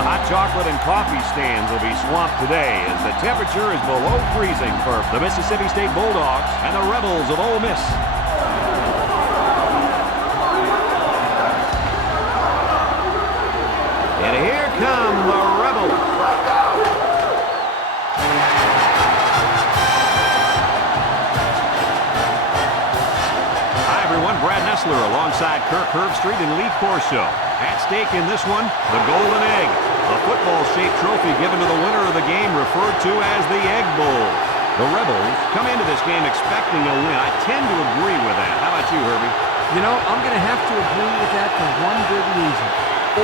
The hot chocolate and coffee stands will be swamped today as the temperature is below freezing for the Mississippi State Bulldogs and the Rebels of Ole Miss. And here come the Rebels. Hi, everyone. Brad Nessler alongside Kirk Herbstreit and Lee Corso. At stake in this one, the Golden Egg, a football-shaped trophy given to the winner of the game referred to as the Egg Bowl. The Rebels come into this game expecting a win. I tend to agree with that. How about you, Herbie? You know, I'm going to have to agree with that for one good reason.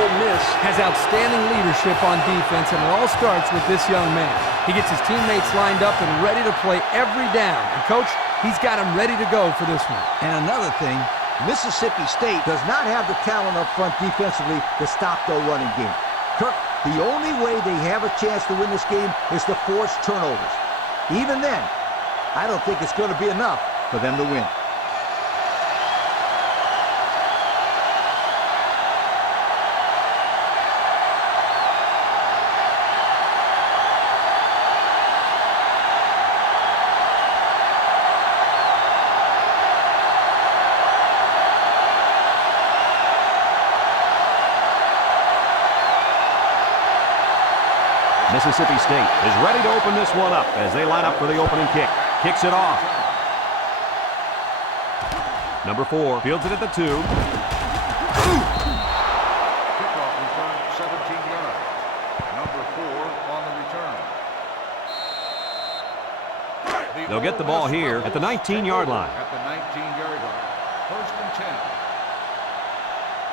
Ole Miss has outstanding leadership on defense, and it all starts with this young man. He gets his teammates lined up and ready to play every down. And, Coach, he's got them ready to go for this one. And another thing, Mississippi State does not have the talent up front defensively to stop their running game. Kirk, the only way they have a chance to win this game is to force turnovers. Even then, I don't think it's going to be enough for them to win. Mississippi State is ready to open this one up as they line up for the opening kick. Kicks it off. Number 4 fields it at the 2. Kickoff return 17 yards. Number 4 on the return. They'll get the ball here at the 19-yard line. At the 19-yard line. First and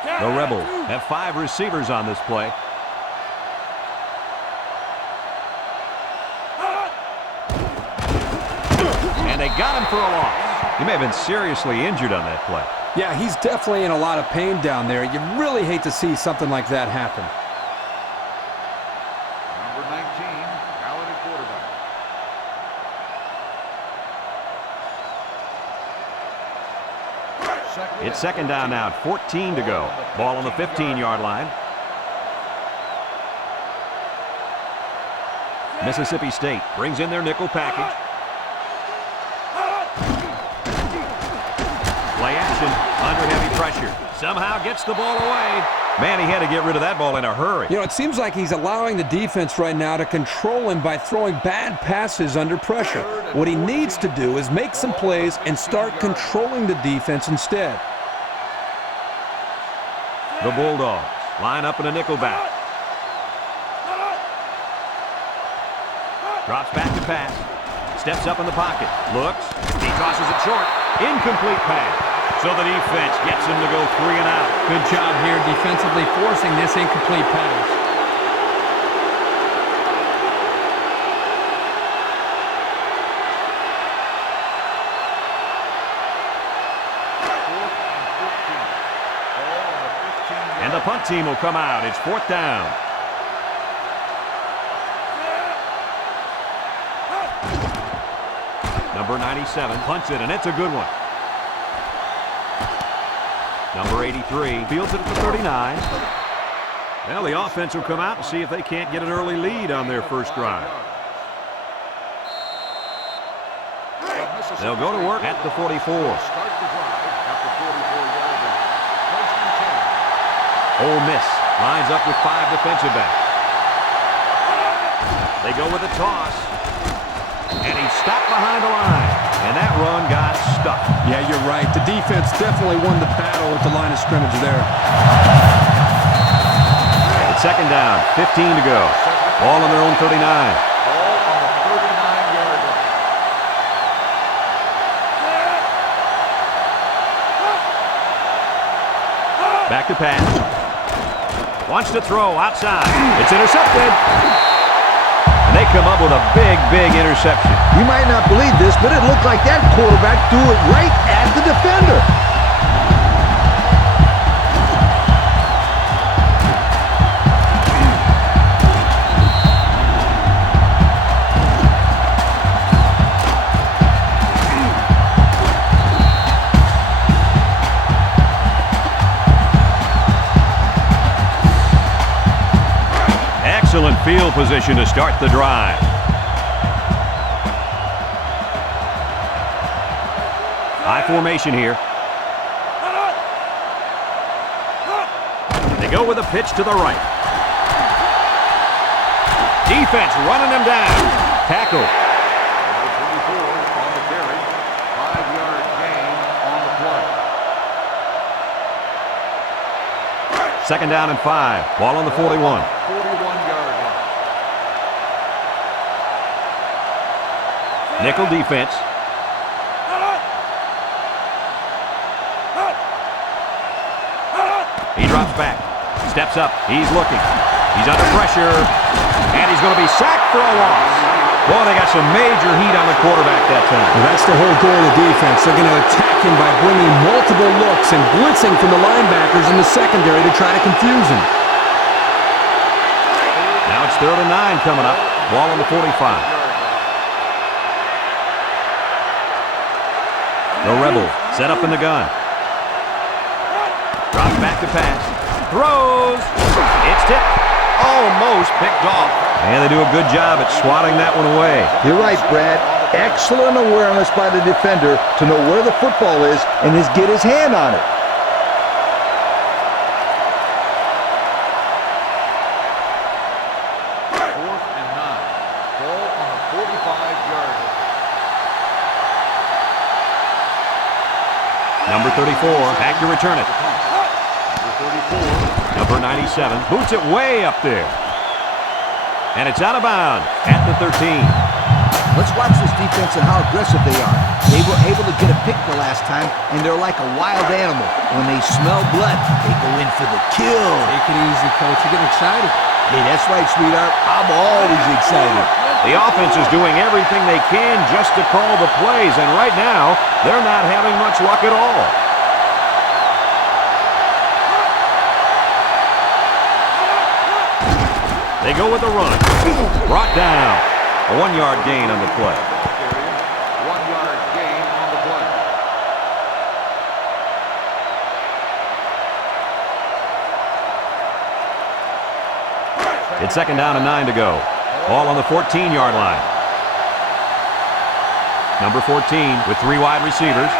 10. The Rebels have 5 receivers on this play. And they got him for a loss. He may have been seriously injured on that play. Yeah, he's definitely in a lot of pain down there. You really hate to see something like that happen. Number 19, Allen at quarterback. It's second down now, 14 to go. Ball on the 15-yard line. Mississippi State brings in their nickel package. Play action, under heavy pressure. Somehow gets the ball away. Man, he had to get rid of that ball in a hurry. You know, it seems like he's allowing the defense right now to control him by throwing bad passes under pressure. What he needs to do is make some plays and start controlling the defense instead. The Bulldogs line up in a nickel back. Drops back to pass. Steps up in the pocket. Looks. He tosses it short. Incomplete pass. So the defense gets him to go 3 and out. Good job here defensively forcing this incomplete pass. And the punt team will come out. It's 4th down. Number 97 punts it, and it's a good one. Number 83 fields it at the 39. Well, the offense will come out and see if they can't get an early lead on their first drive. They'll go to work at the 44. Start the drive at the 44-yard line. First and 10. Ole Miss lines up with 5 defensive backs. They go with a toss. And he's stopped behind the line. And that run got stuck. Yeah, you're right. The defense definitely won the battle at the line of scrimmage there. It's second down, 15 to go. Ball on their own 39. Ball on the 39-yard line. Back to pass. Wants to throw outside. It's intercepted. And they come up with a big, big interception. You might not believe this, but it looked like that quarterback threw it right at the defender. field position to start the drive. High formation here. They go with a pitch to the right. Defense running him down. Tackle. Number 24 on the carry. 5-yard gain on the play. Second down and 5. Ball on the 41. 41-yard line. Nickel defense. He drops back. Steps up. He's looking. He's under pressure. And he's going to be sacked for a loss. Boy, they got some major heat on the quarterback that time. Well, that's the whole goal of the defense. They're going to attack him by bringing multiple looks and blitzing from the linebackers in the secondary to try to confuse him. Now it's 3rd and 9 coming up. Ball on the 45. The Rebel set up in the gun. Drops back to pass. Throws. It's tipped. Almost picked off. And they do a good job at swatting that one away. You're right, Brad. Excellent awareness by the defender to know where the football is and get his hand on it. Fourth and 9. Ball on the 45-yard line. Number 34, back to return it. Number 34. Number 97, boots it way up there. And it's out of bounds at the 13. Let's watch this defense and how aggressive they are. They were able to get a pick the last time, and they're like a wild animal. When they smell blood, they go in for the kill. Take it easy, Coach. You're getting excited. Hey, that's right, sweetheart. I'm always excited. The offense is doing everything they can just to call the plays, and right now, they're not having much luck at all. They go with the run. Brought down. A 1-yard gain on the play. 1-yard gain on the play. It's 2nd down and 9 to go. Ball on the 14-yard line. Number 14 with 3 wide receivers.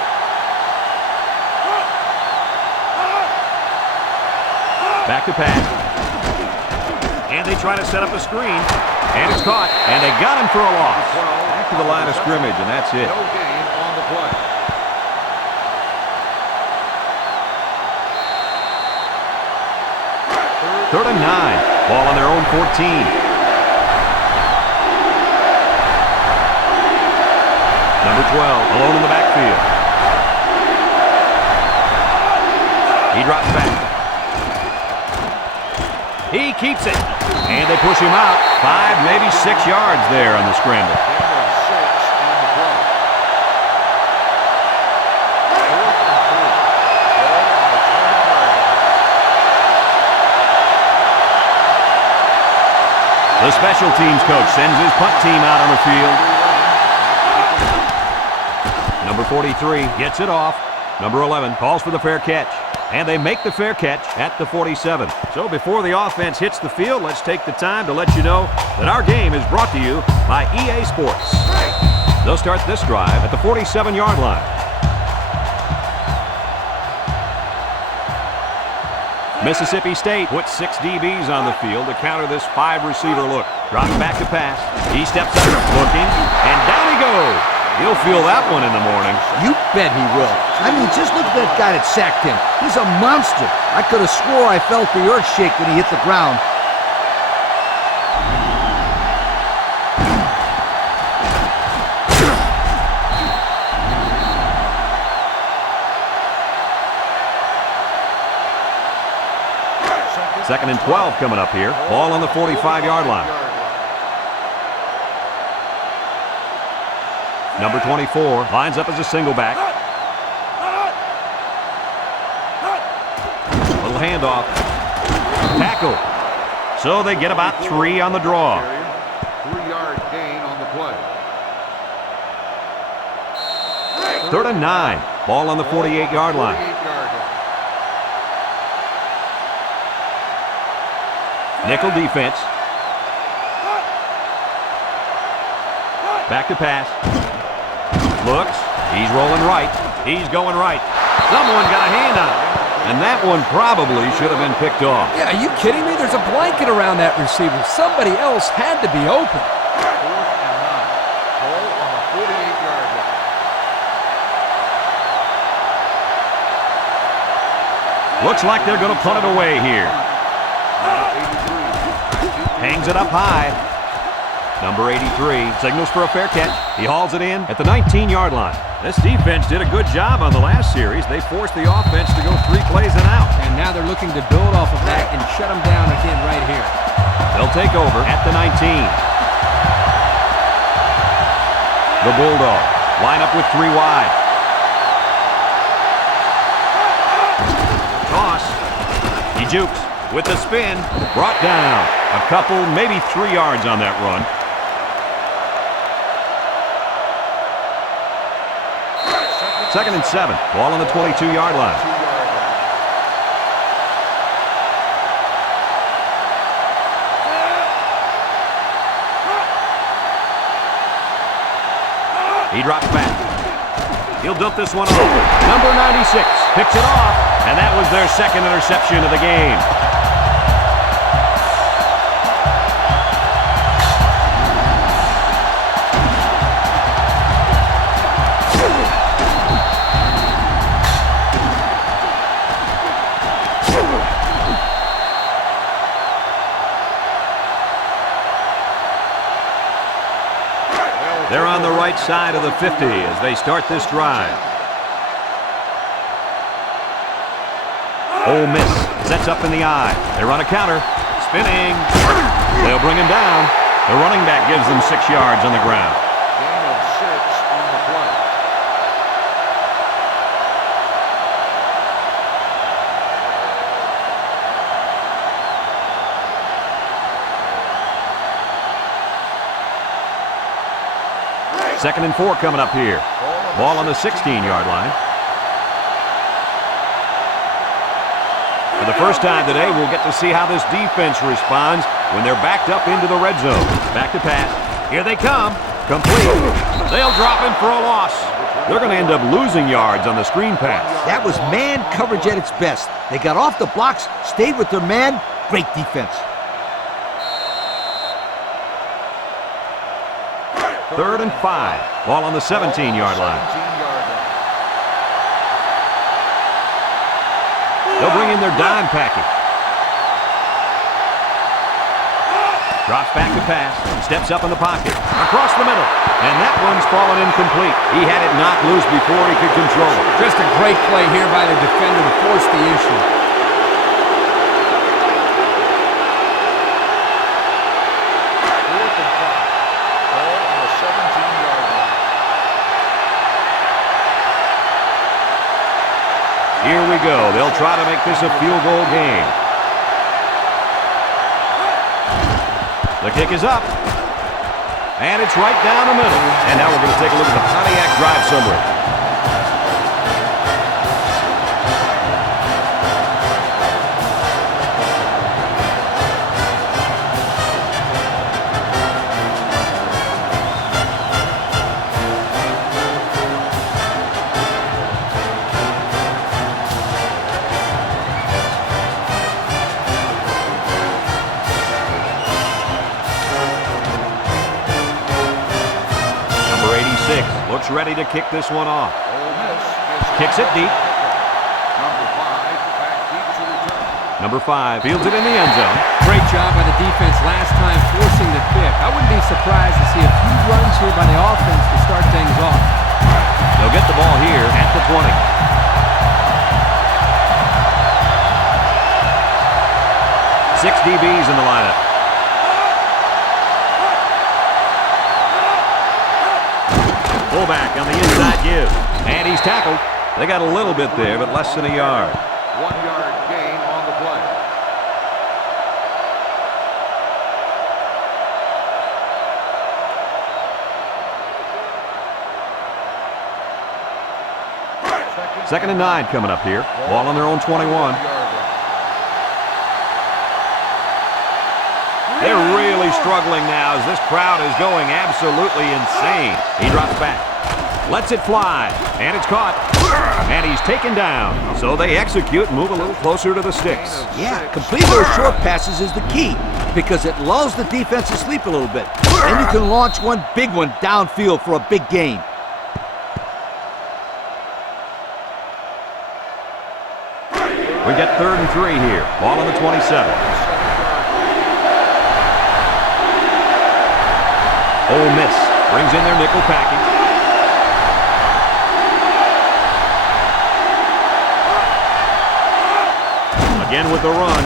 Back to pass. And they try to set up a screen. And it's caught. And they got him for a loss. Back to the line of scrimmage, and that's it. No gain on the play. Third and 9. Ball on their own 14. Number 12, alone in the backfield. He drops back. He keeps it. And they push him out. 5, maybe 6 yards there on the scramble. Number 6 on the play. 4th and 3. Ball on the 20-yard line. The special teams coach sends his punt team out on the field. Number 43 gets it off. Number 11 calls for the fair catch. And they make the fair catch at the 47. So before the offense hits the field, let's take the time to let you know that our game is brought to you by EA Sports. They'll start this drive at the 47-yard line. Mississippi State puts 6 DBs on the field to counter this 5-receiver look. Drops back to pass. He steps up, looking, and down he goes. He'll feel that one in the morning. You bet he will. I mean, just look at that guy that sacked him. He's a monster. I could have swore I felt the earth shake when he hit the ground. Second 2nd and 12 coming up here. Ball on the 45-yard line. Number 24 lines up as a single back. Little handoff. Tackle. So they get about 3 on the draw. 3-yard gain on the play. 3rd and 9. Ball on the 48-yard line. 48-yard line. Nickel defense. Back to pass. Looks. He's rolling right. He's going right. Someone got a hand on it. And that one probably should have been picked off. Yeah, are you kidding me? There's a blanket around that receiver. Somebody else had to be open. 4th and 9. Ball on the 48-yard line. Looks like they're going to punt it away here. Hangs it up high. Number 83 signals for a fair catch. He hauls it in at the 19-yard line. This defense did a good job on the last series. They forced the offense to go 3 plays and out. And now they're looking to build off of that and shut them down again right here. They'll take over at the 19. The Bulldogs line up with 3 wide. Toss. He jukes with the spin. Brought down. A couple, maybe 3 yards on that run. Second and 7. Ball on the 22-yard line. He drops back. He'll dump this one off. Number 96 picks it off, and that was their second interception of the game. They're on the right side of the 50 as they start this drive. Ole Miss sets up in the eye. They run a counter. Spinning. They'll bring him down. The running back gives them 6 yards on the ground. Gain of 6 on the play. Second and 4 coming up here. Ball on the 16-yard line. For the first time today, we'll get to see how this defense responds when they're backed up into the red zone. Back to pass. Here they come. Complete. They'll drop him for a loss. They're going to end up losing yards on the screen pass. That was man coverage at its best. They got off the blocks, stayed with their man. Great defense. Third and 5. Ball on the 17-yard line. They'll bring in their dime package. Drops back to pass. Steps up in the pocket. Across the middle. And that one's fallen incomplete. He had it knocked loose before he could control it. Just a great play here by the defender to force the issue. Here we go. They'll try to make this a field goal game. The kick is up. And it's right down the middle. And now we're going to take a look at the Pontiac drive summary. Looks ready to kick this one off. Kicks it deep. Number 5 fields it in the end zone. Great job by the defense last time forcing the kick. I wouldn't be surprised to see a few runs here by the offense to start things off. They'll get the ball here at the 20. Six DBs in the lineup. Fullback on the inside give. And he's tackled. They got a little bit there, but less than a yard. 1 yard gain on the play. Second and 9 coming up here. Ball on their own 21. They're really struggling now as this crowd is going absolutely insane. He drops back. Lets it fly. And it's caught. And he's taken down. So they execute and move a little closer to the sticks. Yeah, completing those short passes is the key because it lulls the defense to sleep a little bit. And you can launch one big one downfield for a big gain. We get 3rd and 3 here. Ball on the 27. Ole Miss brings in their nickel package. Again with the run.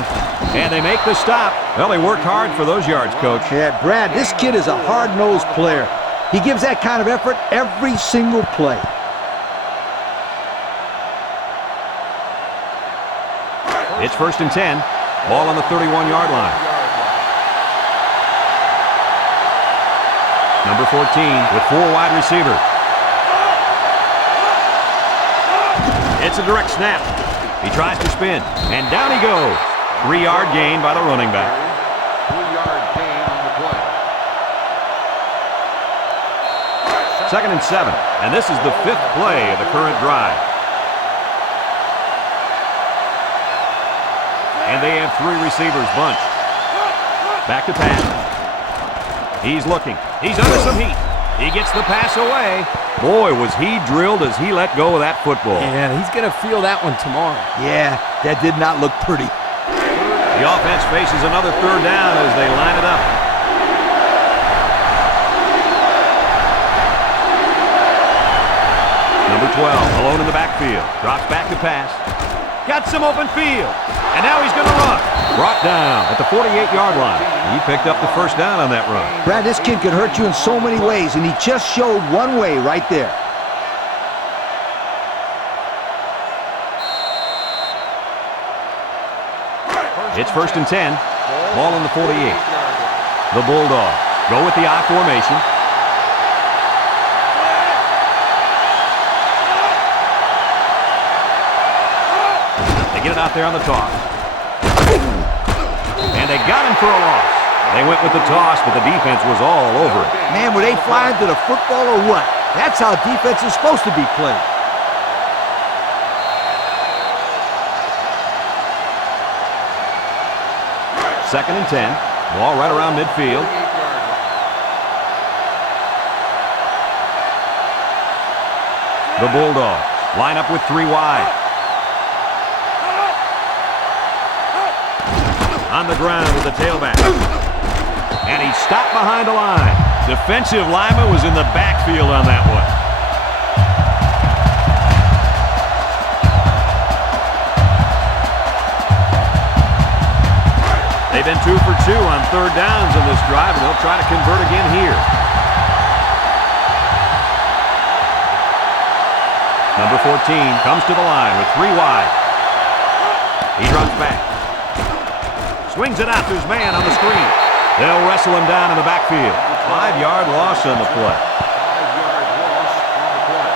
And they make the stop. Well, they worked hard for those yards, Coach. Yeah, Brad, this kid is a hard-nosed player. He gives that kind of effort every single play. It's 1st and 10. Ball on the 31-yard line. Number 14 with 4 wide receivers. It's a direct snap. He tries to spin, and down he goes. 3-yard gain by the running back. 3-yard gain on the play. 2nd and 7, and this is the 5th play of the current drive. And they have 3 receivers bunched. Back to pass. He's looking. He's under some heat. He gets the pass away. Boy, was he drilled as he let go of that football. Yeah, he's going to feel that one tomorrow. Yeah, that did not look pretty. The offense faces another 3rd down as they line it up. Number 12, alone in the backfield. Drops back to pass. Got some open field. And now he's going to run. Brought down at the 48-yard line. He picked up the 1st down on that run. Brad, this kid could hurt you in so many ways, and he just showed one way right there. It's 1st and 10. Ball on the 48. The Bulldogs go with the I formation. They get it out there on the toss. And they got him for a loss. They went with the toss, but the defense was all over it. Man, were they flying to the football or what? That's how defense is supposed to be played. Second and 10. Ball right around midfield. The Bulldogs line up with 3 wide. On the ground with the tailback. And he stopped behind the line. Defensive lineman was in the backfield on that one. They've been 2 for 2 on 3rd downs in this drive, and they'll try to convert again here. Number 14 comes to the line with 3 wide. He drops back. Swings it out to his man on the screen. They'll wrestle him down in the backfield. 5-yard loss on the play. 5-yard loss on the play.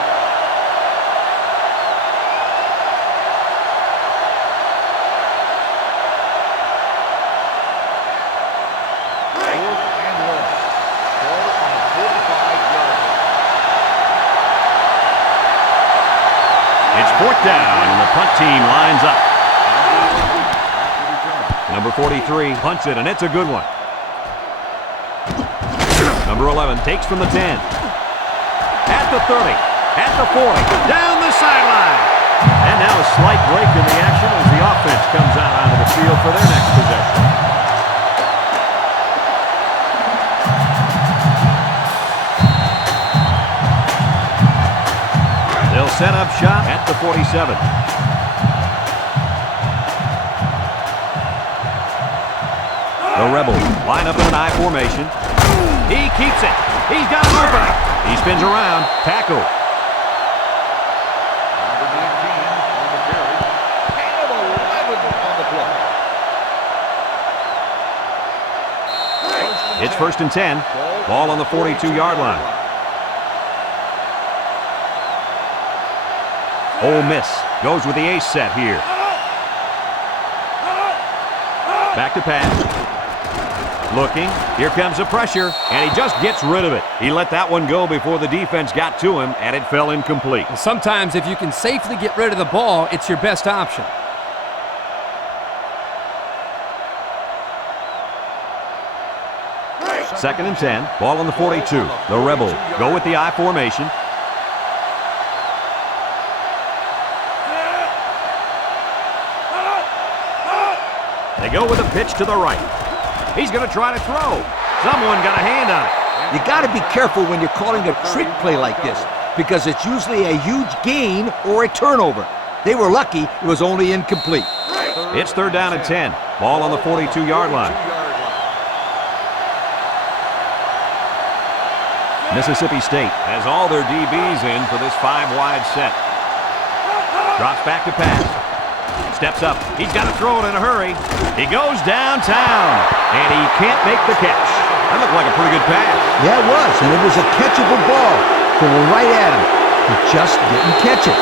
It's 4th down, and the punt team lines up. Number 43 punts it, and it's a good one. Number 11 takes from the 10. At the 30. At the 40. Down the sideline. And now a slight break in the action as the offense comes out onto the field for their next possession. They'll set up shop at the 47. The Rebels line up in an I formation. He keeps it. He's got an opening. He spins around. Tackle. Number 19 on the carry. And of 11 on the play. It's 1st and 10. Ball on the 42-yard line. Ole Miss goes with the ace set here. Back to pass. Looking. Here comes the pressure, and he just gets rid of it. He let that one go before the defense got to him, and it fell incomplete. Sometimes if you can safely get rid of the ball, it's your best option. Second and 10. Ball on the 42. The Rebels go with the I formation. They go with a pitch to the right. He's going to try to throw. Someone got a hand on it. You got to be careful when you're calling a trick play like this because it's usually a huge gain or a turnover. They were lucky it was only incomplete. It's third down and 10. Ball on the 42-yard line. Mississippi State has all their DBs in for this 5-wide set. Drops back to pass. Steps up. He's got to throw it in a hurry. He goes downtown, and he can't make the catch. That looked like a pretty good pass. Yeah, it was, and it was a catchable ball. Going right at him. He just didn't catch it.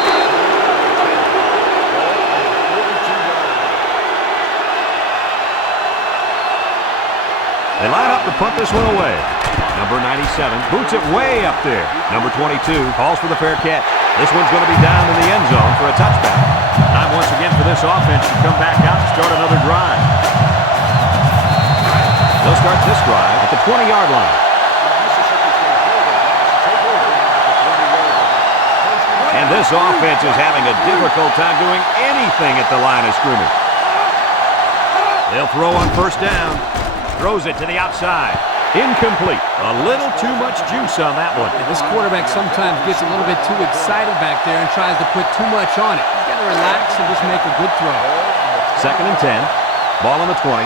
They line up to punt this one away. Number 97 boots it way up there. Number 22 calls for the fair catch. This one's going to be down in the end zone for a touchback. Time once again for this offense to come back out and start another drive. They'll start this drive at the 20-yard line. And this offense is having a difficult time doing anything at the line of scrimmage. They'll throw on first down. Throws it to the outside. Incomplete. A little too much juice on that one. And this quarterback sometimes gets a little bit too excited back there and tries to put too much on it. He's got to relax and just make a good throw. Second and 10. Ball on the 20.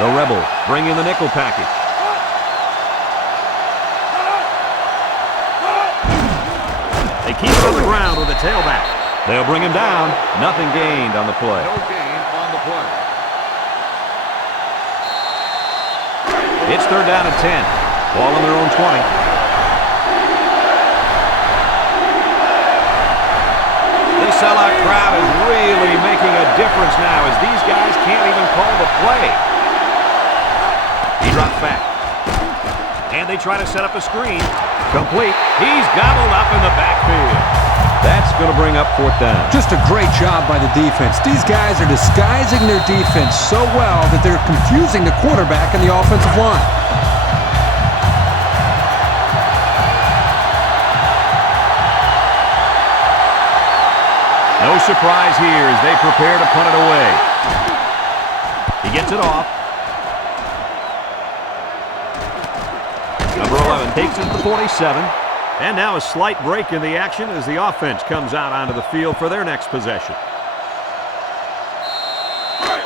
The Rebels bring in the nickel package. They keep it on the ground with a tailback. They'll bring him down. Nothing gained on the play. No gain on the play. It's third down and 10. Ball on their own 20. This sellout crowd is really making a difference now as these guys can't even call the play. He drops back. And they try to set up a screen. Complete. He's gobbled up in the backfield. That's going to bring up fourth down. Just a great job by the defense. These guys are disguising their defense so well that they're confusing the quarterback and the offensive line. No surprise here as they prepare to punt it away. He gets it off. Number 11 takes it to the 47. And now a slight break in the action as the offense comes out onto the field for their next possession.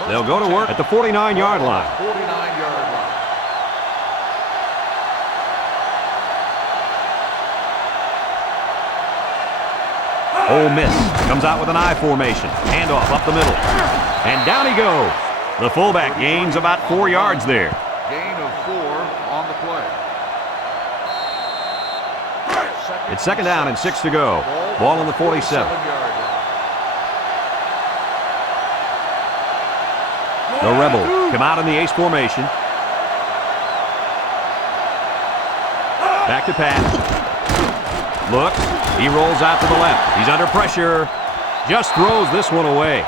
They'll go to work at the 49-yard line. 49-yard line. Ole Miss comes out with an I formation. Handoff up the middle. And down he goes. The fullback gains about 4 yards there. Gain of 4 on the play. It's second down and 6 to go. Ball on the 47. The Rebels come out in the ace formation. Back to pass. Looks. He rolls out to the left. He's under pressure. Just throws this one away.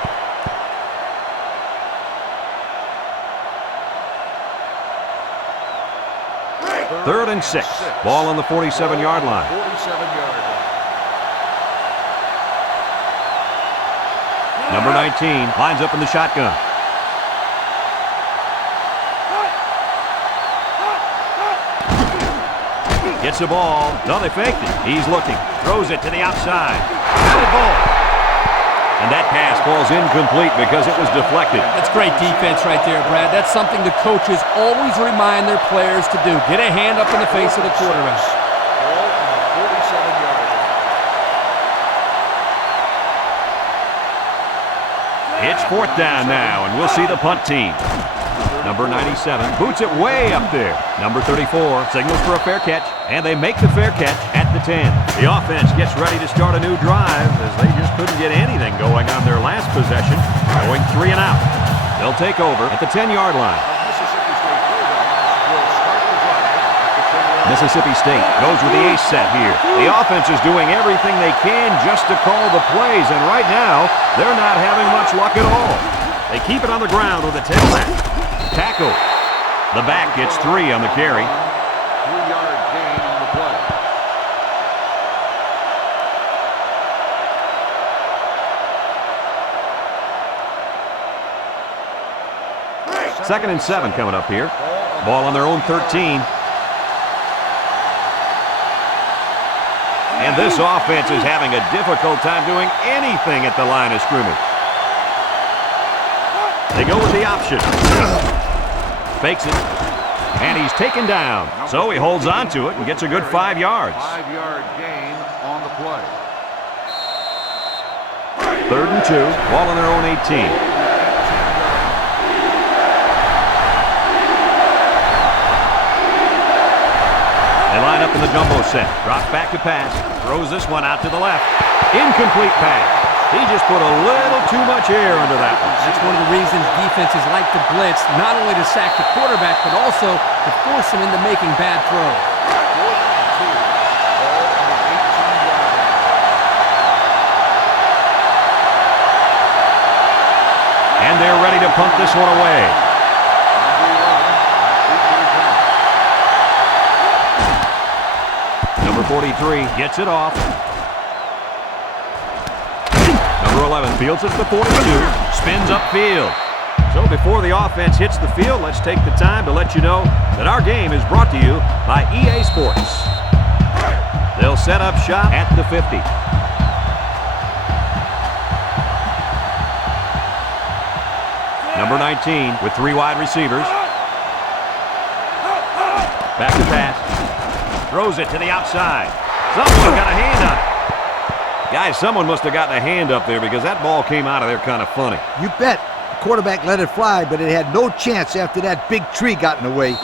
Third and 6. Ball on the 47-yard line. 47-yard line. Number 19 lines up in the shotgun. Gets the ball. No, they faked it. He's looking. Throws it to the outside. Good ball. And that pass falls incomplete because it was deflected. That's great defense right there, Brad. That's something the coaches always remind their players to do. Get a hand up in the face of the quarterback. Ball on the 47-yard line. It's fourth down now, and we'll see the punt team. Number 97 boots it way up there. Number 34 signals for a fair catch, and they make the fair catch at the 10. The offense gets ready to start a new drive as they just couldn't get anything going on their last possession, going 3 and out. They'll take over at the 10-yard line. Mississippi State Bulldogs will start the drive at the 10-yard line. Mississippi State goes with the ace set here. The offense is doing everything they can just to call the plays, and right now, they're not having much luck at all. They keep it on the ground with a 10-back. Tackle. The back gets 3 on the carry. 3-yard gain on the play. Second and 7 coming up here. Ball on their own 13. And this offense is having a difficult time doing anything at the line of scrimmage. They go with the option. Fakes it. And he's taken down. So he holds on to it and gets a good 5 yards. 5-yard gain on the play. Third and 2. Ball on their own 18. They line up in the jumbo set. Drops back to pass. Throws this one out to the left. Incomplete pass. He just put a little too much air under that one. That's one of the reasons defenses like to blitz, not only to sack the quarterback, but also to force him into making bad throws. 4th and 2. Ball on the 18-yard line. And they're ready to punt this one away. Number 11, back deep to return. Number 43 gets it off. Number 11 fields it to the 42. Spins upfield. So before the offense hits the field, let's take the time to let you know that our game is brought to you by EA Sports. They'll set up shop at the 50. Number 19 with 3 wide receivers. Back to pass. Throws it to the outside. Someone got a hand on it. Guys, someone must have gotten a hand up there because that ball came out of there kind of funny. You bet. The quarterback let it fly, but it had no chance after that big tree got in the way.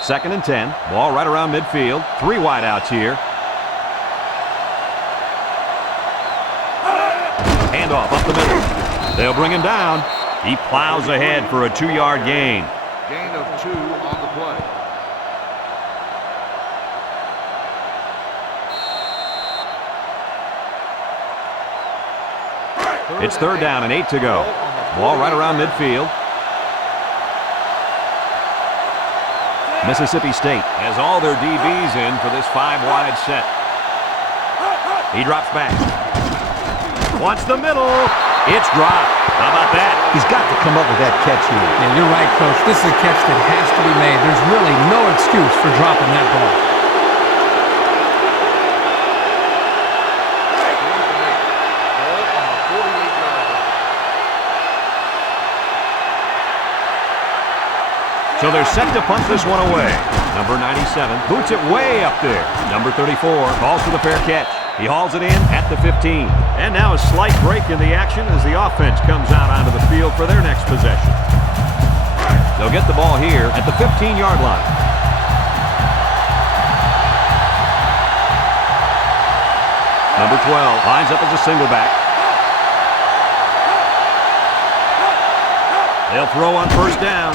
Second and 10. Ball right around midfield. 3 wide outs here. Handoff up the middle. They'll bring him down. He plows ahead for a 2-yard gain. Gain of 2 on the play. It's third down and 8 to go. Ball right around midfield. Mississippi State has all their DBs in for this 5-wide set. He drops back. Wants the middle. It's dropped. How about that? He's got to come up with that catch here. Yeah, you're right, Coach. This is a catch that has to be made. There's really no excuse for dropping that ball. So they're set to punt this one away. Number 97 boots it way up there. Number 34 calls for the fair catch. He hauls it in at the 15. And now a slight break in the action as the offense comes out onto the field for their next possession. They'll get the ball here at the 15-yard line. Number 12 lines up as a single back. They'll throw on first down.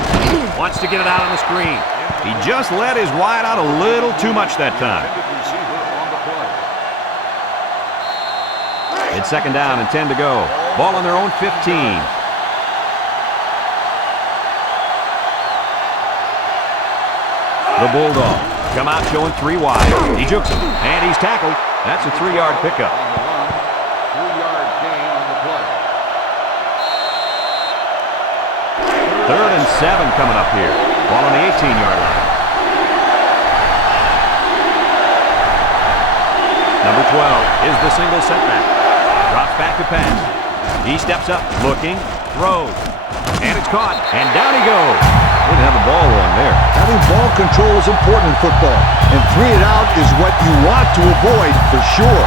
Wants to get it out on the screen. He just let his wide out a little too much that time. It's second down and 10 to go. Ball on their own 15. The Bulldogs come out showing 3 wide. He jukes him, and he's tackled. That's a 3-yard pickup. 3-yard gain on the play. Third and 7 coming up here. Ball on the 18-yard line. Number 12 is the single setback. Drops back to pass. He steps up, looking, throws. And it's caught, and down he goes. Didn't have the ball long there. Having ball control is important in football, and 3 and out is what you want to avoid for sure.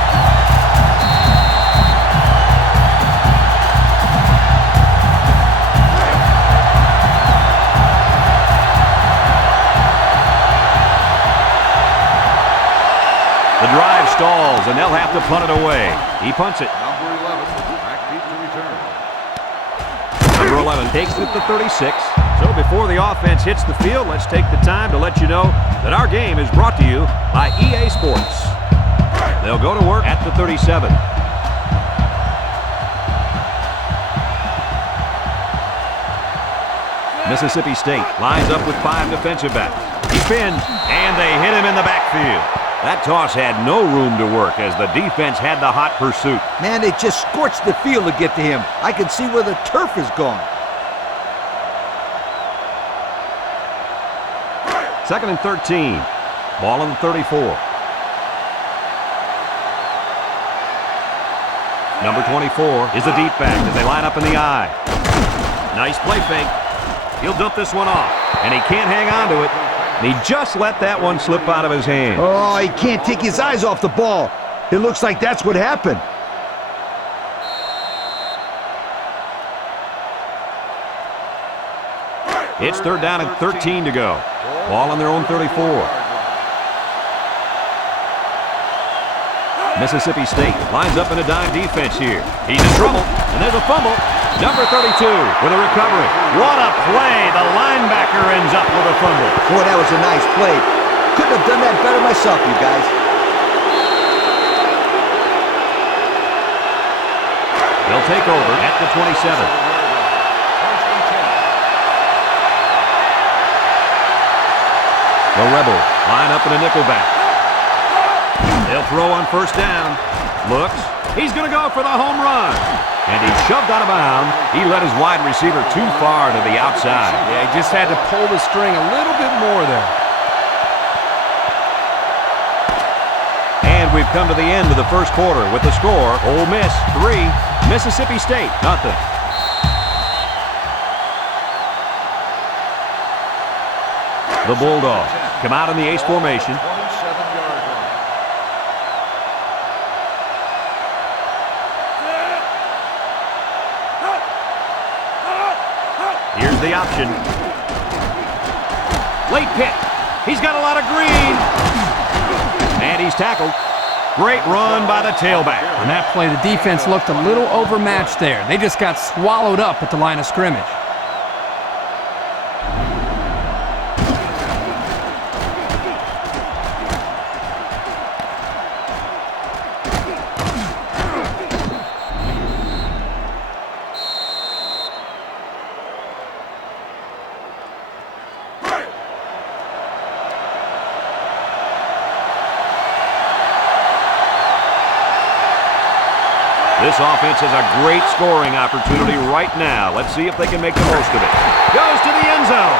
The drive stalls, and they'll have to punt it away. He punts it. Number 11, back deep to return. Number 11 Takes it to 36. So before the offense hits the field, let's take the time to let you know that our game is brought to you by EA Sports. They'll go to work at the 37. Mississippi State lines up with 5 defensive backs. He spins, and they hit him in the backfield. That toss had no room to work as the defense had the hot pursuit. Man, they just scorched the field to get to him. I can see where the turf is gone. 2nd and 13. Ball on the 34. Number 24 is the deep back as they line up in the I. Nice play fake. He'll dump this one off, and he can't hang on to it. And he just let that one slip out of his hands. Oh, he can't take his eyes off the ball. It looks like that's what happened. It's 3rd down and 13 to go. Ball on their own 34. Mississippi State lines up in a dime defense here. He's in trouble, and there's a fumble. Number 32 with a recovery. What a play. The linebacker ends up with a fumble. Boy, that was a nice play. Couldn't have done that better myself, you guys. They'll take over at the 27. The Rebels line up in a nickelback. They'll throw on 1st down. Looks. He's going to go for the home run. And he's shoved out of bounds. He led his wide receiver too far to the outside. Yeah, he just had to pull the string a little bit more there. And we've come to the end of the first quarter with the score, Ole Miss 3, Mississippi State 0. The Bulldogs come out in the ace formation. Here's the option. Late pick. He's got a lot of green. And he's tackled. Great run by the tailback. On that play, the defense looked a little overmatched there. They just got swallowed up at the line of scrimmage. This offense has a great scoring opportunity right now. Let's see if they can make the most of it. Goes to the end zone.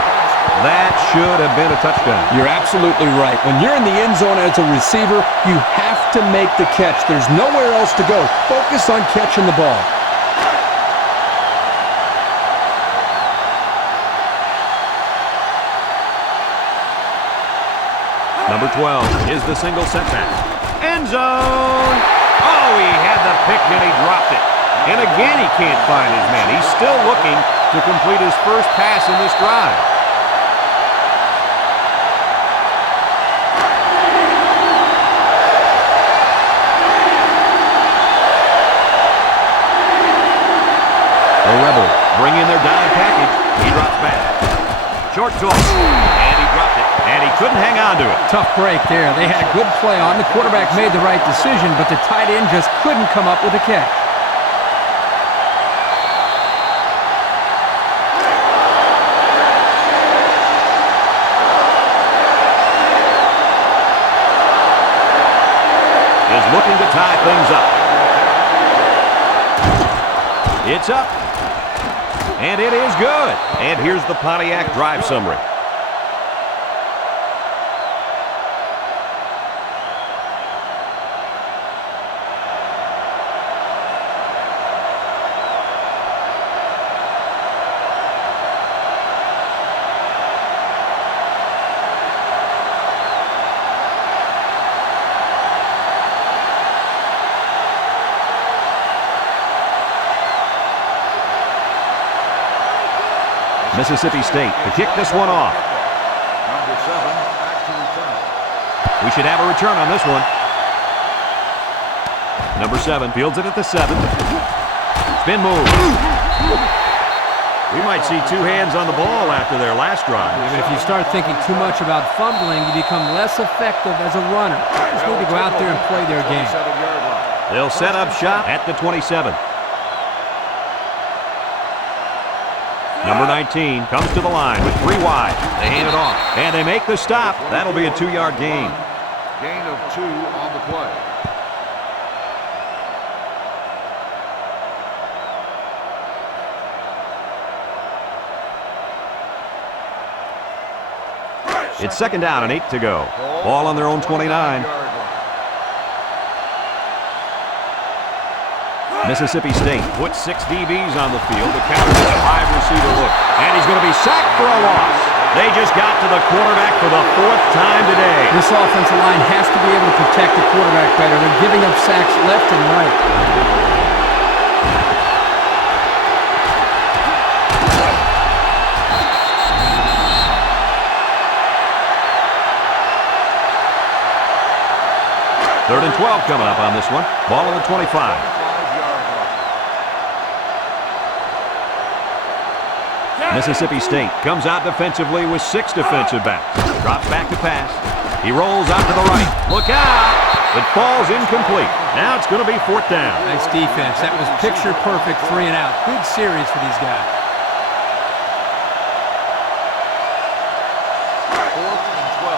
That should have been a touchdown. You're absolutely right. When you're in the end zone as a receiver, you have to make the catch. There's nowhere else to go. Focus on catching the ball. Number 12 is the single setback. End zone. Oh, he had the pick and he dropped it. And again, he can't find his man. He's still looking to complete his first pass in this drive. The Rebels bring in their dime package. He drops back. Short toss. And he dropped it. And he couldn't hang on to it. Tough break there. They had a good play on. The quarterback made the right decision, but the tight end just couldn't come up with a catch. Is looking to tie things up. It's up. And it is good. And here's the Pontiac drive summary. Mississippi State to kick this one off. Number 7 back to return. We should have a return on this one. Number 7 fields it at the 7. Spin move. We might see two hands on the ball after their last drive. Yeah, but if you start thinking too much about fumbling, you become less effective as a runner. You just need to go out there and play their game. They'll set up shop at the 27. Number 19 comes to the line with 3 wide. They hand it off, and they make the stop. That'll be a 2-yard gain. Gain of 2 on the play. It's 2nd down and 8 to go. Ball on their own 29. Mississippi State puts 6 DBs on the field to counter this 5-receiver look. And he's going to be sacked for a loss. They just got to the quarterback for the 4th time today. This offensive line has to be able to protect the quarterback better. They're giving up sacks left and right. Third and 12 coming up on this one. Ball on the 25. Mississippi State comes out defensively with 6 defensive backs. Drops back to pass. He rolls out to the right. Look out! It falls incomplete. Now it's going to be 4th down. Nice defense. That was picture perfect 3 and out. Good series for these guys. 4th and 12.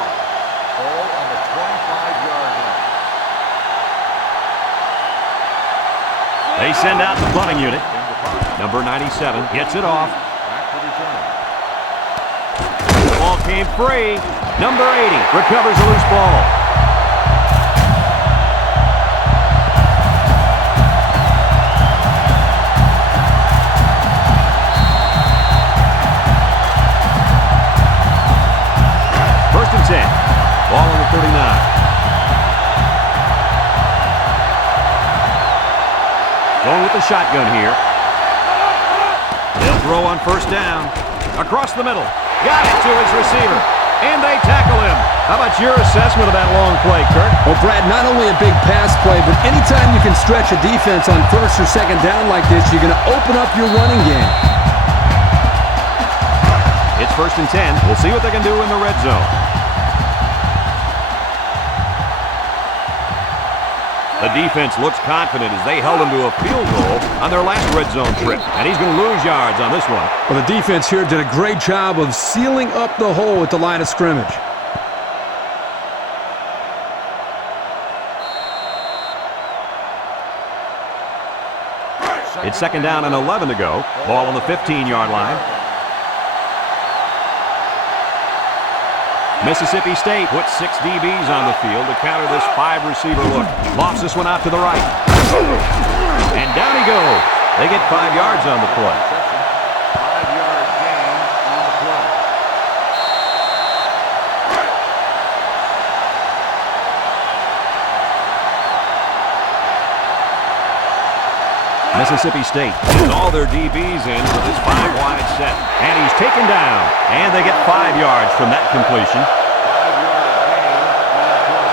Ball on the 25-yard line. They send out the punting unit. Number 97 gets it off. Ball came free. Number 80 recovers a loose ball. First and 10. Ball on the 39. Going with the shotgun here. They'll throw on 1st down. Across the middle. Got it to his receiver. And they tackle him. How about your assessment of that long play, Kirk? Well, Brad, not only a big pass play, but anytime you can stretch a defense on 1st or 2nd down like this, you're going to open up your running game. It's 1st and 10. We'll see what they can do in the red zone. The defense looks confident as they held him to a field goal on their last red zone trip. And he's going to lose yards on this one. Well, the defense here did a great job of sealing up the hole at the line of scrimmage. It's 2nd down and 11 to go. Ball on the 15-yard line. Mississippi State puts 6 DBs on the field to counter this 5-receiver look. Lofts this one out to the right. And down he goes. They get 5 yards on the play. 5-yard gain on the play. Mississippi State gets all their DBs in with this 5-wide set. And he's taken down. And they get 5 yards from that completion. 5-yard gain on the play.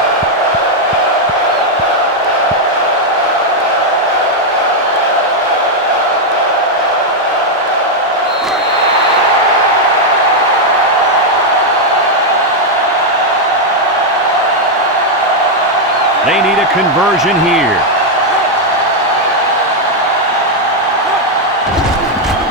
They need a conversion here.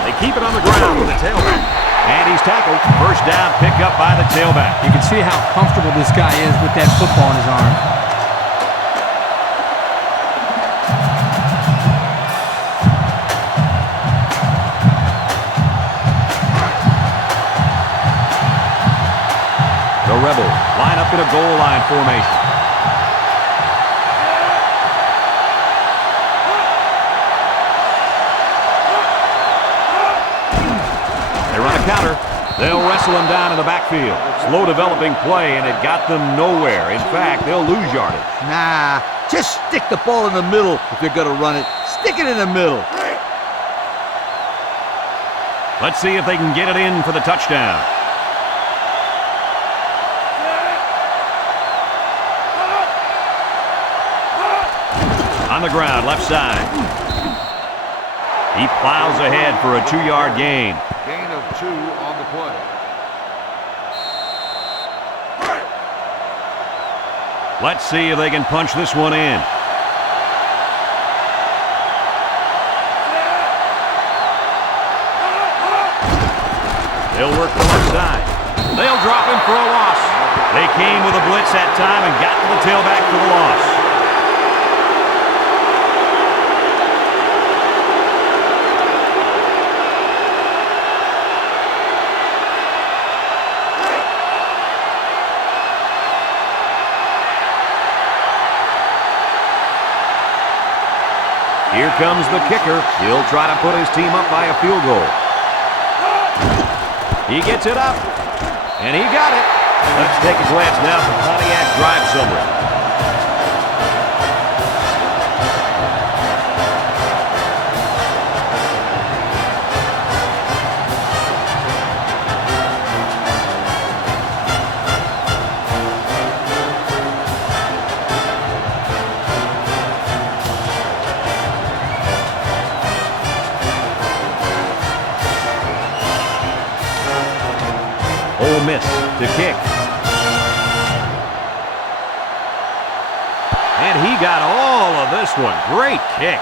They keep it on the ground with the tailback. And he's tackled. First down, pick up by the tailback. You can see how comfortable this guy is with that football in his arm. The Rebels line up in a goal line formation. Counter. They'll wrestle him down in the backfield. Slow developing play, and it got them nowhere. In fact, they'll lose yardage. Nah, just stick the ball in the middle if you're going to run it. Stick it in the middle. Let's see if they can get it in for the touchdown. On the ground, left side. He plows ahead for a 2-yard gain. 2 on the play. Let's see if they can punch this one in. They'll work the left side. They'll drop him for a loss. They came with a blitz that time and got to the tailback for the loss. Here comes the kicker. He'll try to put his team up by a field goal. He gets it up, and he got it. Let's take a glance now at the Pontiac drive summary. Ole Miss to kick. And he got all of this one. Great kick.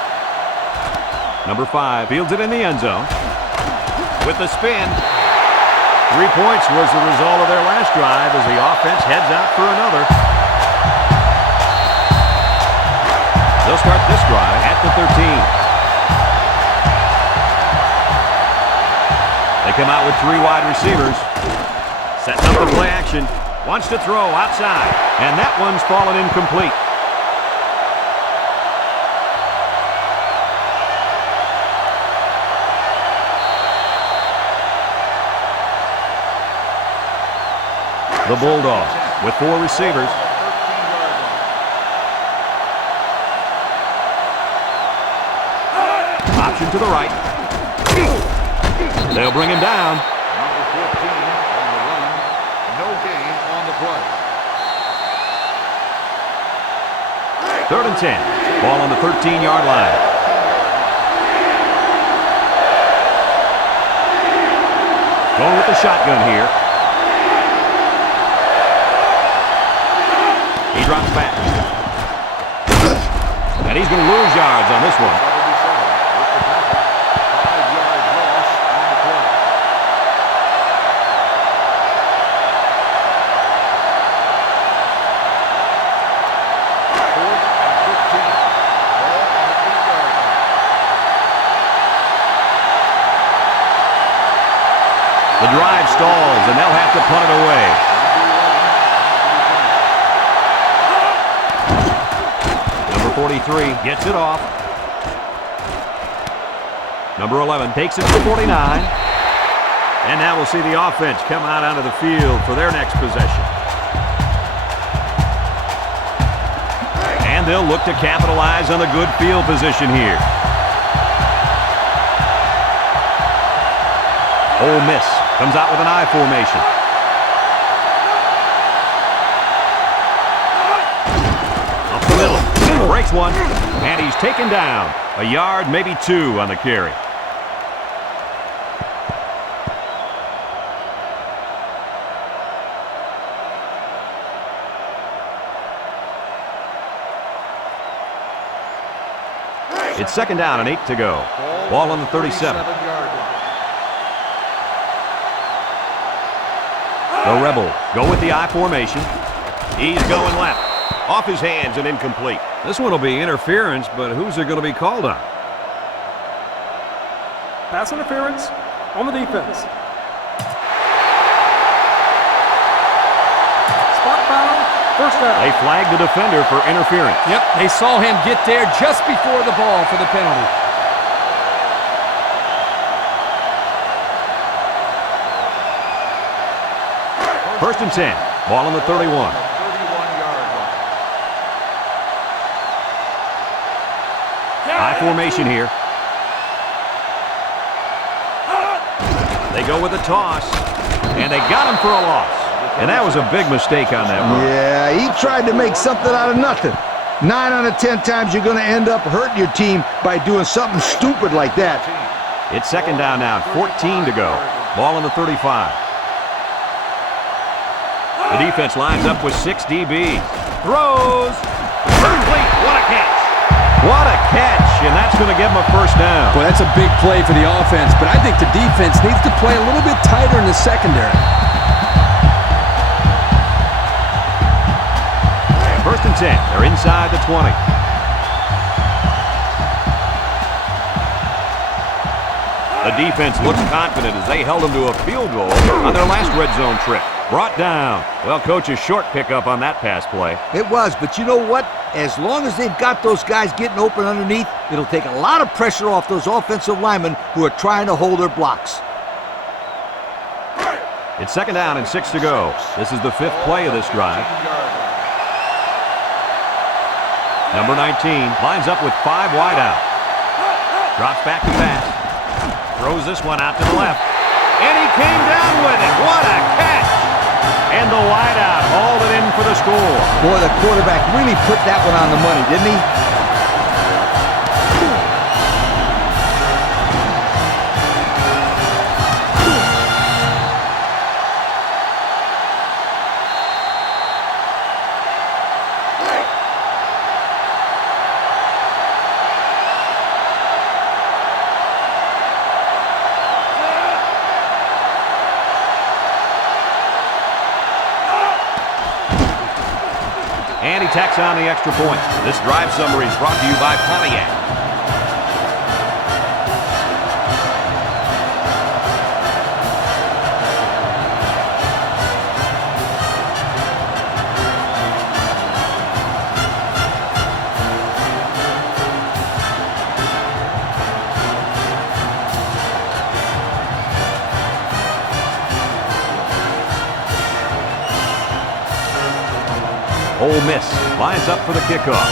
Number 5 fields it in the end zone. With the spin. 3 points was the result of their last drive as the offense heads out for another. They'll start this drive at the 13. They come out with 3 wide receivers. Setting up the play action. Wants to throw outside. And that one's fallen incomplete. The Bulldogs with 4 receivers. Option to the right. They'll bring him down. Number 14 on the run. No gain on the play. 3rd and 10. Ball on the 13-yard line. Going with the shotgun here. He drops back. And he's going to lose yards on this one. 5-yard loss on the play. Fourth and 15. Ball on the 8-yard line. The drive stalls, and they'll have to punt it away. Number 43 gets it off. Number 11 takes it to the 49. And now we'll see the offense come out onto the field for their next possession. And they'll look to capitalize on the good field position here. Ole Miss comes out with an I formation. Up the middle. Breaks one. And he's taken down. A yard, maybe 2 on the carry. It's 2nd down and 8 to go. Ball on the 37. 37-yard line. The Rebels go with the I formation. He's going left. Off his hands and incomplete. This one will be interference, but who's it going to be called on? Pass interference on the defense. Spot foul, first down. They flagged the defender for interference. Yep, they saw him get there just before the ball for the penalty. First and 10. Ball on the 31. 31-yard line. I formation here. They go with a toss, and they got him for a loss. And that was a big mistake on that one. Yeah, he tried to make something out of nothing. 9 out of 10 times you're going to end up hurting your team by doing something stupid like that. It's 2nd down now, 14 to go. Ball on the 35. The defense lines up with 6 DBs. Throws. Complete. What a catch. What a catch, and that's going to give them a first down. Well, that's a big play for the offense, but I think the defense needs to play a little bit tighter in the secondary. First and 10. They're inside the 20. The defense looks confident as they held them to a field goal on their last red zone trip. Brought down. Well, coach, a short pickup on that pass play. It was, but you know what? As long as they've got those guys getting open underneath, it'll take a lot of pressure off those offensive linemen who are trying to hold their blocks. It's second down and 6 to go. This is the 5th play of this drive. Number 19 lines up with 5 wide out. Drops back to pass. Throws this one out to the left. And he came down with it. What a catch! And the wideout hauled it in for the score. Boy, the quarterback really put that one on the money, didn't he? And he tacks on the extra point. This drive summary is brought to you by Pontiac. Ole Miss lines up for the kickoff.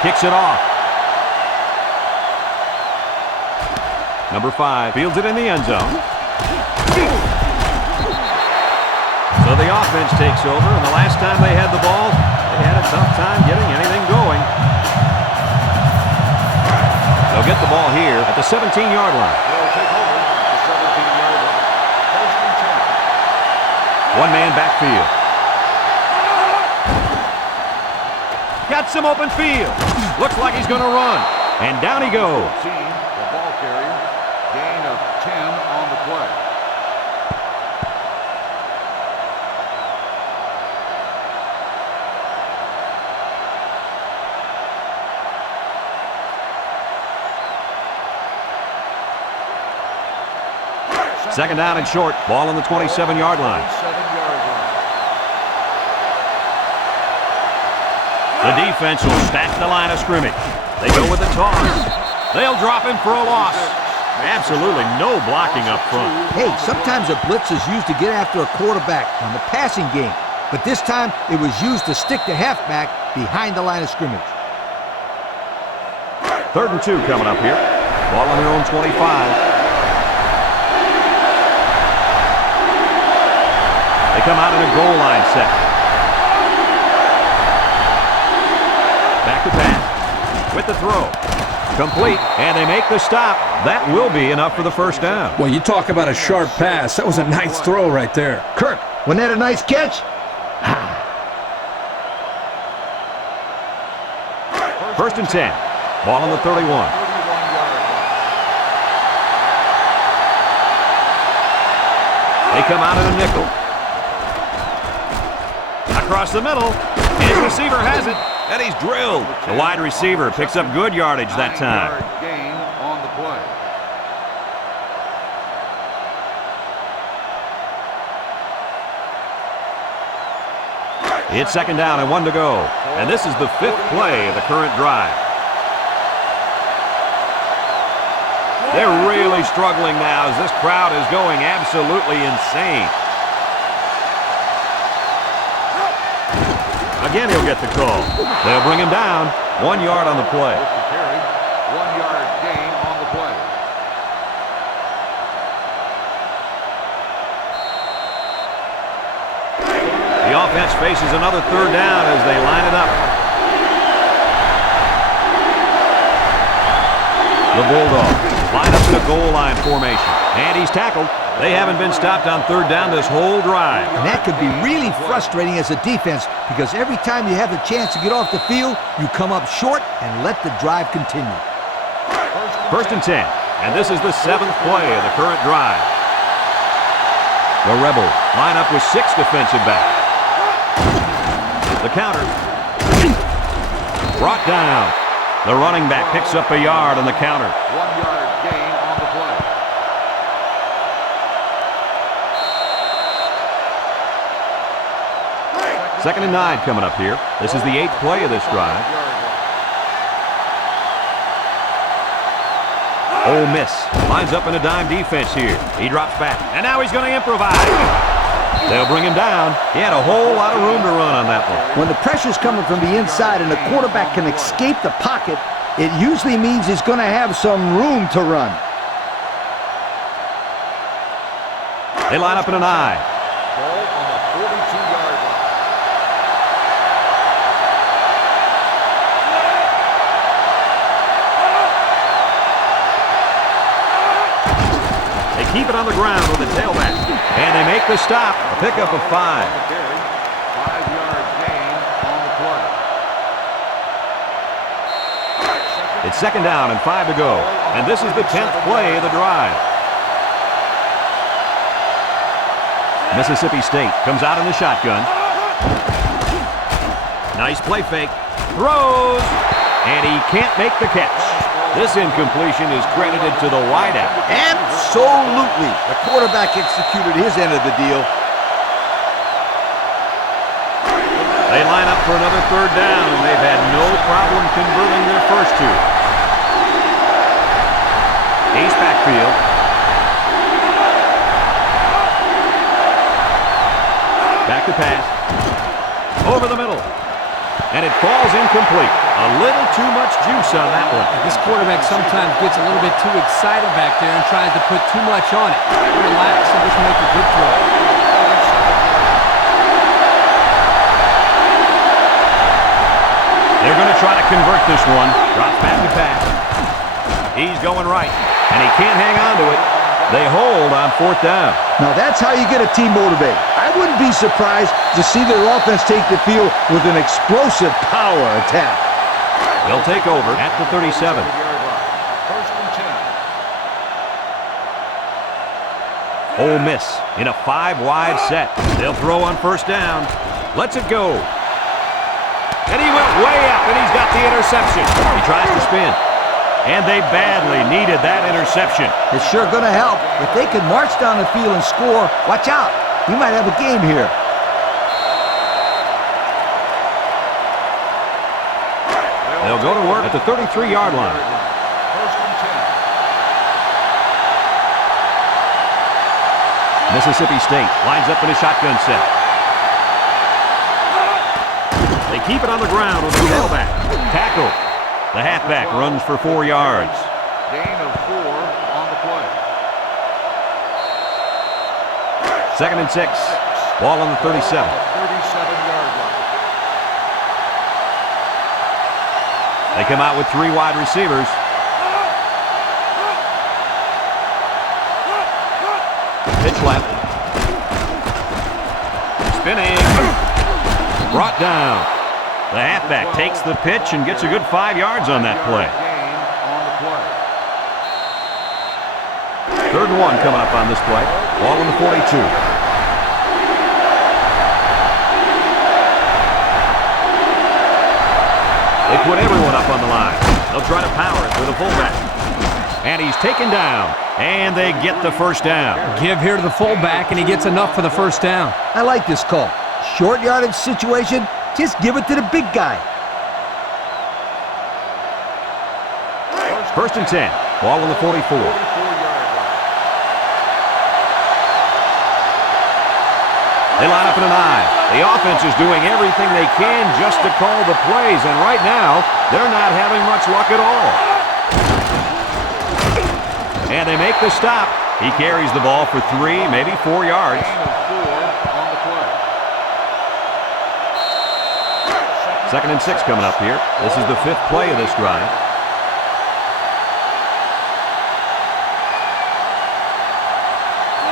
Kicks it off. Number 5 fields it in the end zone. So the offense takes over, and the last time they had the ball, they had a tough time getting anything going. They'll get the ball here at the 17-yard line. They'll take over the 17-yard line. First and 10. One man backfield. Got some open field. Looks like he's going to run. And down he goes. Team, the ball carrier, gain of 10 on the play. Second down and short. Ball on the 27-yard line. 7-yard line. The defense will stack the line of scrimmage. They go with the toss. They'll drop him for a loss. Absolutely no blocking up front. Hey, sometimes a blitz is used to get after a quarterback on the passing game, but this time it was used to stick the halfback behind the line of scrimmage. 3rd and 2 coming up here. Ball on their own 25. They come out in a goal line set. Back to pass. With the throw. Complete. And they make the stop. That will be enough for the first down. Well, you talk about a sharp pass. That was a nice throw right there. Kirk, wasn't that a nice catch? First and 10. Ball on the 31. 31-yard line. They come out in a nickel. Across the middle. His receiver has it. And he's drilled. The wide receiver picks up good yardage that time. 9-yard gain on the play. It's second down and 1 to go. And this is the 5th play of the current drive. They're really struggling now as this crowd is going absolutely insane. Again, he'll get the call. They'll bring him down. 1 yard on the play. Carry, 1-yard gain on the play. The offense faces another 3rd down as they line it up. The Bulldogs line up in a goal line formation. And he's tackled. They haven't been stopped on third down this whole drive. And that could be really frustrating as a defense because every time you have the chance to get off the field, you come up short and let the drive continue. First and 10. And this is the 7th play of the current drive. The Rebels line up with 6 defensive backs. The counter. Brought down. The running back picks up a yard on the counter. 1-yard gain on the play. Second and 9 coming up here. This is the 8th play of this drive. Ole Miss lines up in a dime defense here. He drops back, and now he's going to improvise. They'll bring him down. He had a whole lot of room to run on that one. When the pressure's coming from the inside and the quarterback can escape the pocket, it usually means he's going to have some room to run. They line up in an I. Ball on the 42-yard line. They keep it on the ground with the tailback. And they make the stop. A pickup of 5. 5-yard gain on the play. It's second down and 5 to go. And this is the 10th play of the drive. Mississippi State comes out in the shotgun. Nice play fake. Throws. And he can't make the catch. This incompletion is credited to the wideout. Absolutely. The quarterback executed his end of the deal. They line up for another third down, and they've had no problem converting their first 2. Ace backfield. Back to pass. Over the middle. And it falls incomplete. A little too much juice on that one. This quarterback sometimes gets a little bit too excited back there and tries to put too much on it. Relax and just make a good throw. They're going to try to convert this one. Drops back to pass. He's going right, and he can't hang on to it. They hold on 4th down. Now that's how you get a team motivated. I wouldn't be surprised to see their offense take the field with an explosive power attack. They'll take over at the 37. First and 10. Ole Miss in a 5-wide set. They'll throw on first down. Lets it go. And he went way up, and he's got the interception. He tries to spin. And they badly needed that interception. It's sure going to help. If they can march down the field and score, watch out. We might have a game here. They'll go to work at the 33-yard line. First and 10. Mississippi State lines up in a shotgun set. They keep it on the ground with the tailback. Tackle. The halfback runs for 4 yards. Gain of 4 on the play. Second and 6. Ball on the 37. 37-yard line. They come out with 3 wide receivers. Pitch left. Spinning. Brought down. The halfback takes the pitch and gets a good 5 yards on that play. Gain on the play. 3rd and 1 coming up on this play. Ball on the 42. They put everyone up on the line. They'll try to power it with a fullback. And he's taken down. And they get the first down. Give here to the fullback, and he gets enough for the first down. I like this call. Short yardage situation, just give it to the big guy. First and 10. Ball on the 44. 44-yard line. They line up in an I. The offense is doing everything they can just to call the plays, and right now, they're not having much luck at all. And they make the stop. He carries the ball for 3, maybe 4 yards. Gain of 4 on the play. Second and 6 coming up here. This is the 5th play of this drive.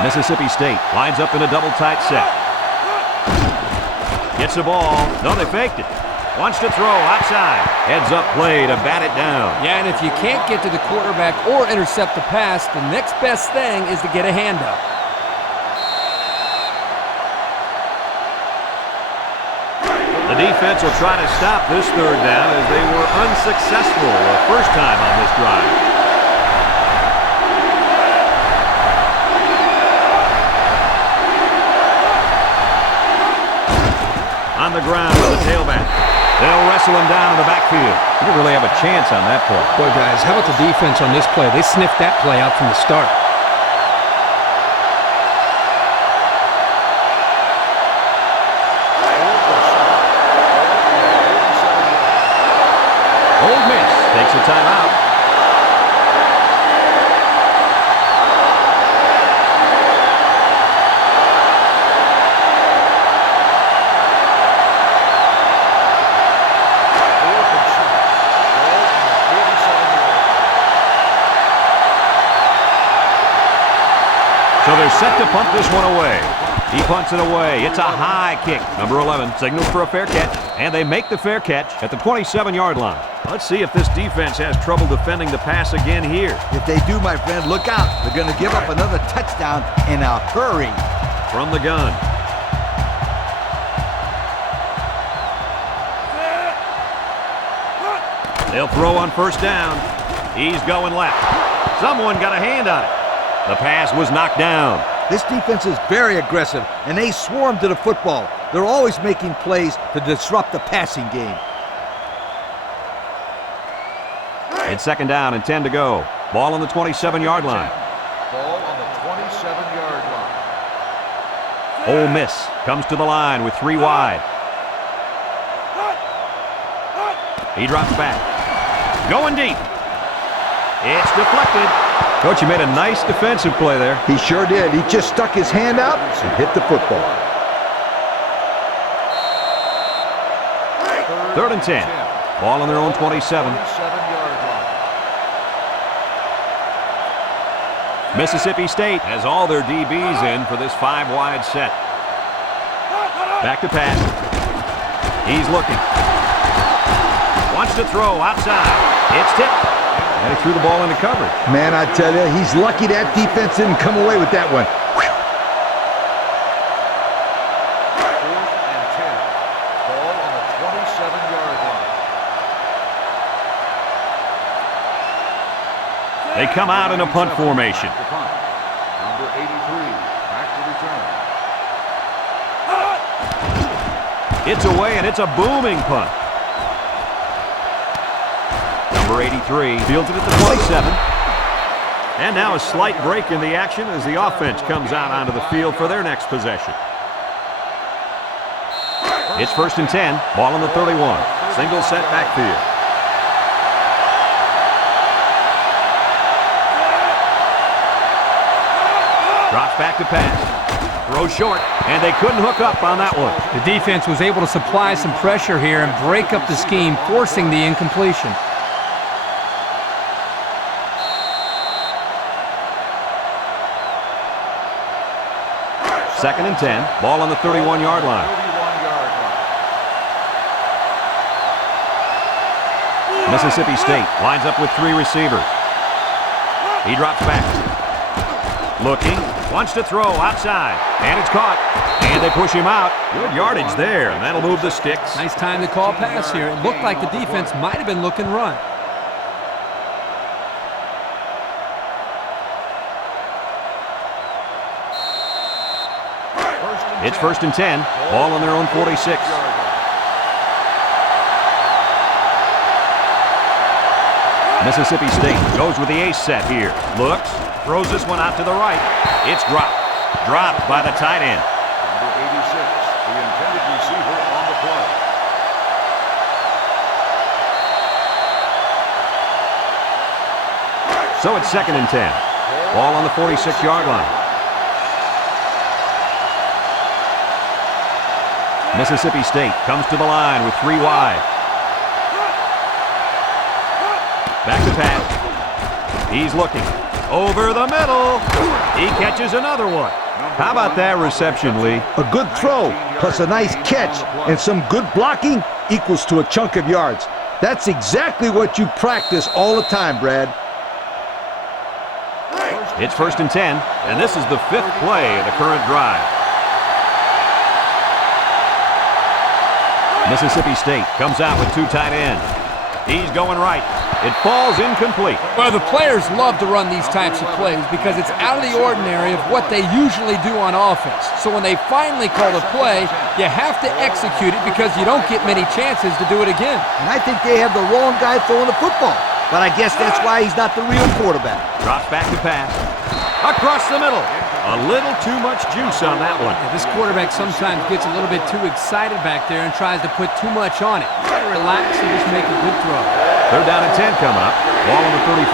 Mississippi State lines up in a double tight set. Gets the ball. No, they faked it. Wants to throw outside. Heads up play to bat it down. Yeah, and if you can't get to the quarterback or intercept the pass, the next best thing is to get a handout. The defense will try to stop this third down as they were unsuccessful the first time on this drive. On the ground with the tailback. They'll wrestle him down in the backfield. He didn't really have a chance on that play. Boy, guys, how about the defense on this play? They sniffed that play out from the start. Ole Miss takes a timeout. So they're set to punt this one away. He punts it away. It's a high kick. Number 11 signals for a fair catch, and they make the fair catch at the 27-yard line. Let's see if this defense has trouble defending the pass again here. If they do, my friend, look out. They're going to give up another touchdown in a hurry. From the gun. They'll throw on first down. He's going left. Someone got a hand on it. The pass was knocked down. This defense is very aggressive, and they swarm to the football. They're always making plays to disrupt the passing game. It's second down and 10 to go. Ball on the 27-yard line. Ball on the 27-yard line. Ole Miss comes to the line with 3 wide. He drops back. Going deep. It's deflected. Coach, you made a nice defensive play there. He sure did. He just stuck his hand out and hit the football. Third and 10. Ball on their own 27. 27-yard line. Mississippi State has all their DBs in for this 5-wide set. Back to pass. He's looking. Wants to throw outside. It's tipped. And he threw the ball into coverage. Man, I tell you, he's lucky that defense didn't come away with that one. Fourth and 10. Ball on the 27-yard line. They come out in a punt formation. Back to punt. Number 83, back to return. It's away, and it's a booming punt. Number 83 fields it at the 27. And now a slight break in the action as the offense comes out onto the field for their next possession. It's first and 10. Ball on the 31. Single set backfield. Drops back to pass. Throws short, and they couldn't hook up on that one. The defense was able to supply some pressure here and break up the scheme, forcing the incompletion. Second and 10. Ball on the 31-yard line. 31-yard line. Mississippi State lines up with 3 receivers. He drops back. Looking. Wants to throw outside. And it's caught. And they push him out. Good yardage there. And that'll move the sticks. Nice time to call pass here. It looked like the defense might have been looking run. It's first and 10. Ball on their own 46. Mississippi State goes with the ace set here. Looks. Throws this one out to the right. It's dropped. Dropped by the tight end. Number 86, the intended receiver on the play. So it's second and 10. Ball on the 46-yard line. Mississippi State comes to the line with 3 wide. Back to pass. He's looking. Over the middle. He catches another one. How about that reception, Lee? A good throw plus a nice catch and some good blocking equals to a chunk of yards. That's exactly what you practice all the time, Brad. It's 1st and 10, and this is the 5th play of the current drive. Mississippi State comes out with 2 tight ends. He's going right. It falls incomplete. Well, the players love to run these types of plays because it's out of the ordinary of what they usually do on offense. So when they finally call the play, you have to execute it because you don't get many chances to do it again. And I think they have the wrong guy throwing the football. But I guess that's why he's not the real quarterback. Drops back to pass. Across the middle. A little too much juice on that one. Yeah, this quarterback sometimes gets a little bit too excited back there and tries to put too much on it. Try to relax and just make a good throw. 3rd down and 10 coming up. Ball on the 35.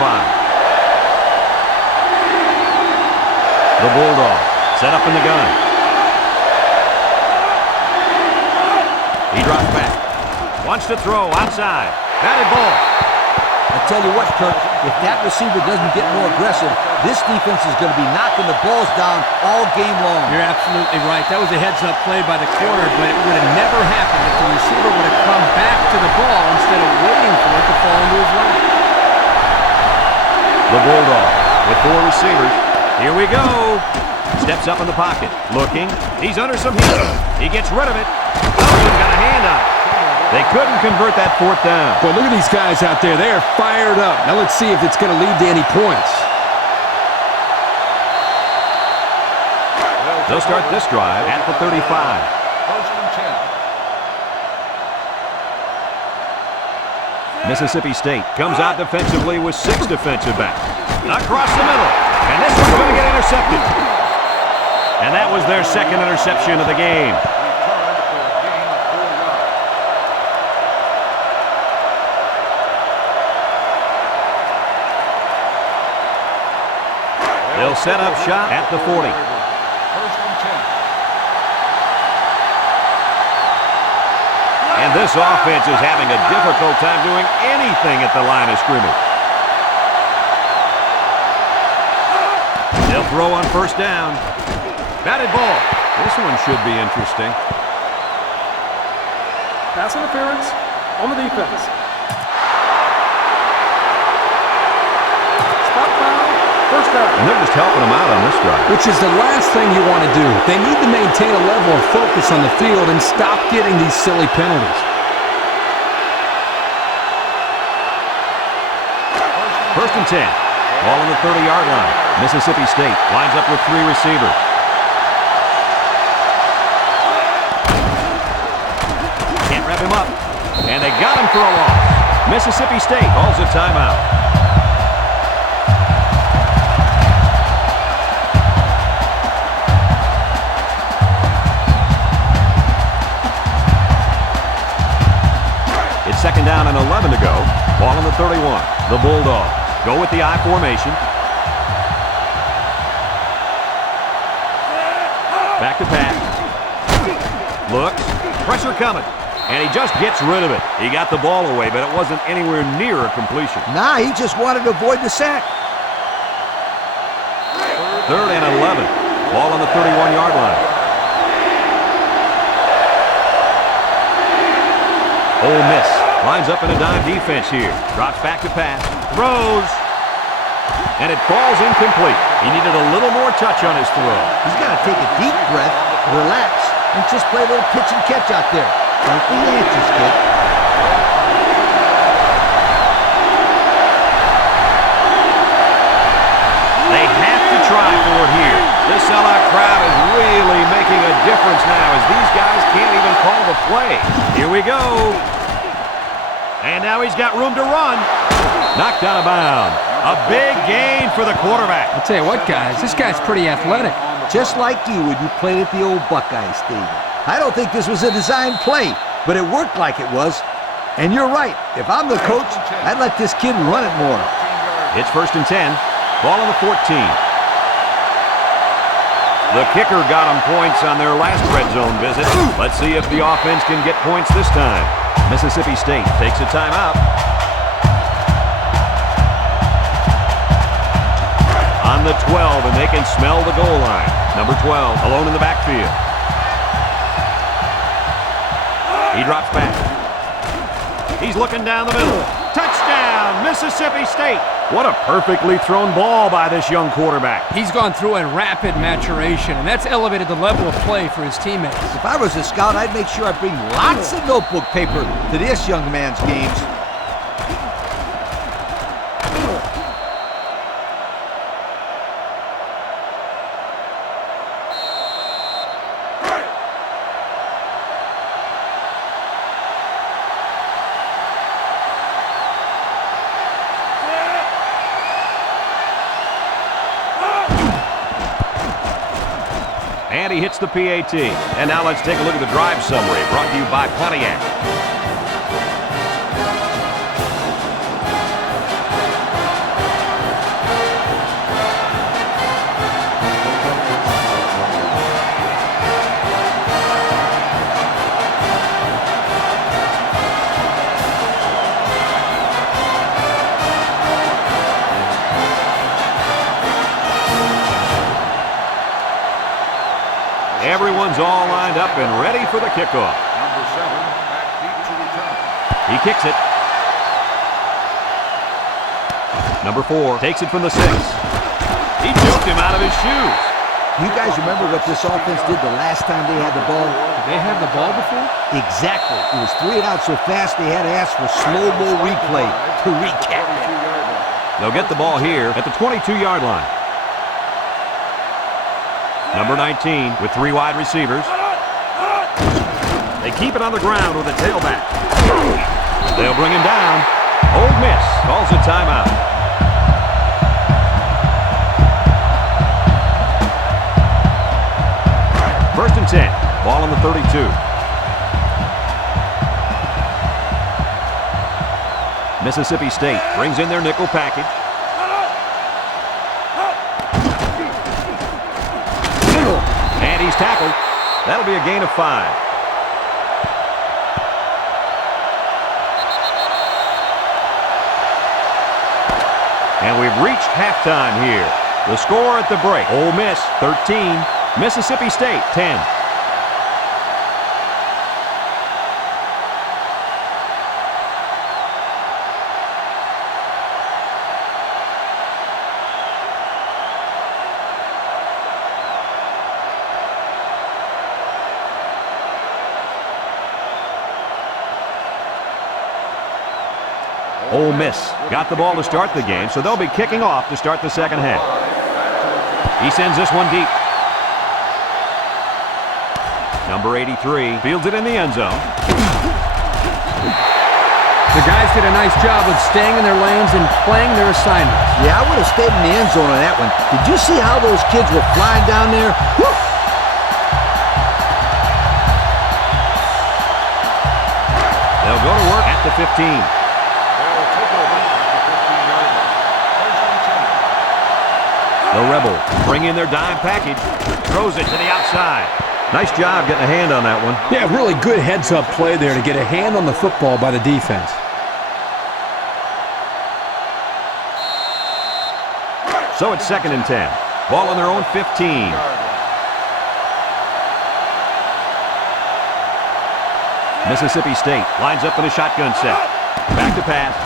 The Bulldog set up in the gun. He drops back. Wants to throw outside. Batted ball. I tell you what, Kirk, if that receiver doesn't get more aggressive, this defense is going to be knocking the balls down all game long. You're absolutely right. That was a heads-up play by the corner, but it would have never happened if the receiver would have come back to the ball instead of waiting for it to fall into his lap. The Bulldog with 4 receivers. Here we go. Steps up in the pocket. Looking. He's under some heat. He gets rid of it. Wilson got a hand on it. They couldn't convert that 4th down. Boy, look at these guys out there. They are fired up. Now let's see if it's going to lead to any points. They'll start this drive at the 35. 1st and 10. Mississippi State comes out defensively with 6 defensive backs. Across the middle. And this one's going to get intercepted. And that was their 2nd interception of the game. They'll set up shop at the 40. 1st and 10. And this offense is having a difficult time doing anything at the line of scrimmage. They'll throw on 1st down. Batted ball. This one should be interesting. Pass interference on the defense. Spot foul. 1st down. And they're just helping them out on this drive. Which is the last thing you want to do. They need to maintain a level of focus on the field and stop getting these silly penalties. 1st and 10. Ball on the 30-yard line. Mississippi State lines up with 3 receivers. Can't wrap him up. And they got him for a loss. Mississippi State calls a timeout. It's 2nd down and 11 to go. Ball on the 31. The Bulldogs go with the I formation. Back to pass. Looks. Pressure coming. And he just gets rid of it. He got the ball away, but it wasn't anywhere near a completion. Nah, he just wanted to avoid the sack. 3rd and 11. Ball on the 31-yard line. Ole Miss lines up in a dime defense here. Drops back to pass. Throws. And it falls incomplete. He needed a little more touch on his throw. He's got to take a deep breath, relax, and just play a little pitch and catch out there. Don't be anxious, kid. They have to try for it here. This sellout crowd is really making a difference now as these guys can't even call the play. Here we go. And now he's got room to run. Knocked out of bounds. A big gain for the quarterback. I'll tell you what, guys, this guy's pretty athletic. Just like you when you played at the old Buckeye Stadium. I don't think this was a designed play, but it worked like it was. And you're right. If I'm the coach, I'd let this kid run it more. It's 1st and 10. Ball on the 14. The kicker got them points on their last red zone visit. Let's see if the offense can get points this time. Mississippi State takes a timeout. 12, and they can smell the goal line. Number 12, alone in the backfield. He drops back. He's looking down the middle. Touchdown, Mississippi State. What a perfectly thrown ball by this young quarterback. He's gone through a rapid maturation, and that's elevated the level of play for his teammates. If I was a scout, I'd make sure I bring lots of notebook paper to this young man's games. And he hits the PAT. And now let's take a look at the drive summary brought to you by Pontiac. Everyone's all lined up and ready for the kickoff. Number 7, back deep to return. He kicks it. Number 4 takes it from the 6. He juked him out of his shoes. You guys remember what this offense did the last time they had the ball? Did they have the ball before? Exactly. It was 3 and out so fast they had to ask for slow-mo replay to recap it. They'll get the ball here at the 22-yard line. Number 19 with 3 wide receivers. They keep it on the ground with a tailback. They'll bring him down. Ole Miss calls a timeout. First and 10. Ball on the 32. Mississippi State brings in their nickel package. And he's tackled. That'll be a gain of 5. And we've reached halftime here. The score at the break, Ole Miss 13, Mississippi State 10. Ole Miss got the ball to start the game, so they'll be kicking off to start the second half. He sends this one deep. Number 83 fields it in the end zone. The guys did a nice job of staying in their lanes and playing their assignments. Yeah, I would have stayed in the end zone on that one. Did you see how those kids were flying down there? Woo! They'll go to work at the 15. The Rebels bring in their dime package. Throws it to the outside. Nice job getting a hand on that one. Yeah, really good heads-up play there to get a hand on the football by the defense. So it's second and 10. Ball on their own 15. Mississippi State lines up in a shotgun set. Back to pass.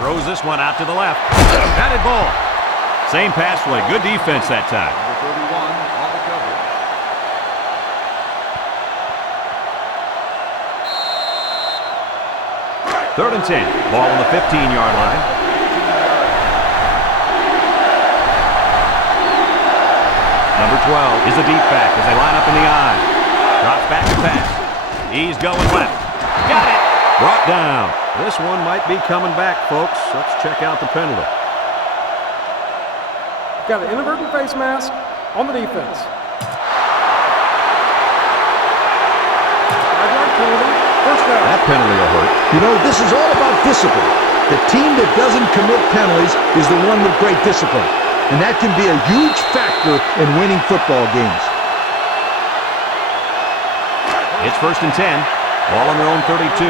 Throws this one out to the left. Batted ball. Same pass play. Good defense that time. Number 31 on the coverage. Third and 10. Ball on the 15-yard line. Number 12 is the deep back as they line up in the I. Drops back to pass. He's going left. Got it. Brought down. This one might be coming back, folks. Let's check out the penalty. Got an inadvertent face mask on the defense. Five-yard penalty, first down. That penalty will hurt. You know, this is all about discipline. The team that doesn't commit penalties is the one with great discipline. And that can be a huge factor in winning football games. It's first and 10. Ball on their own 32.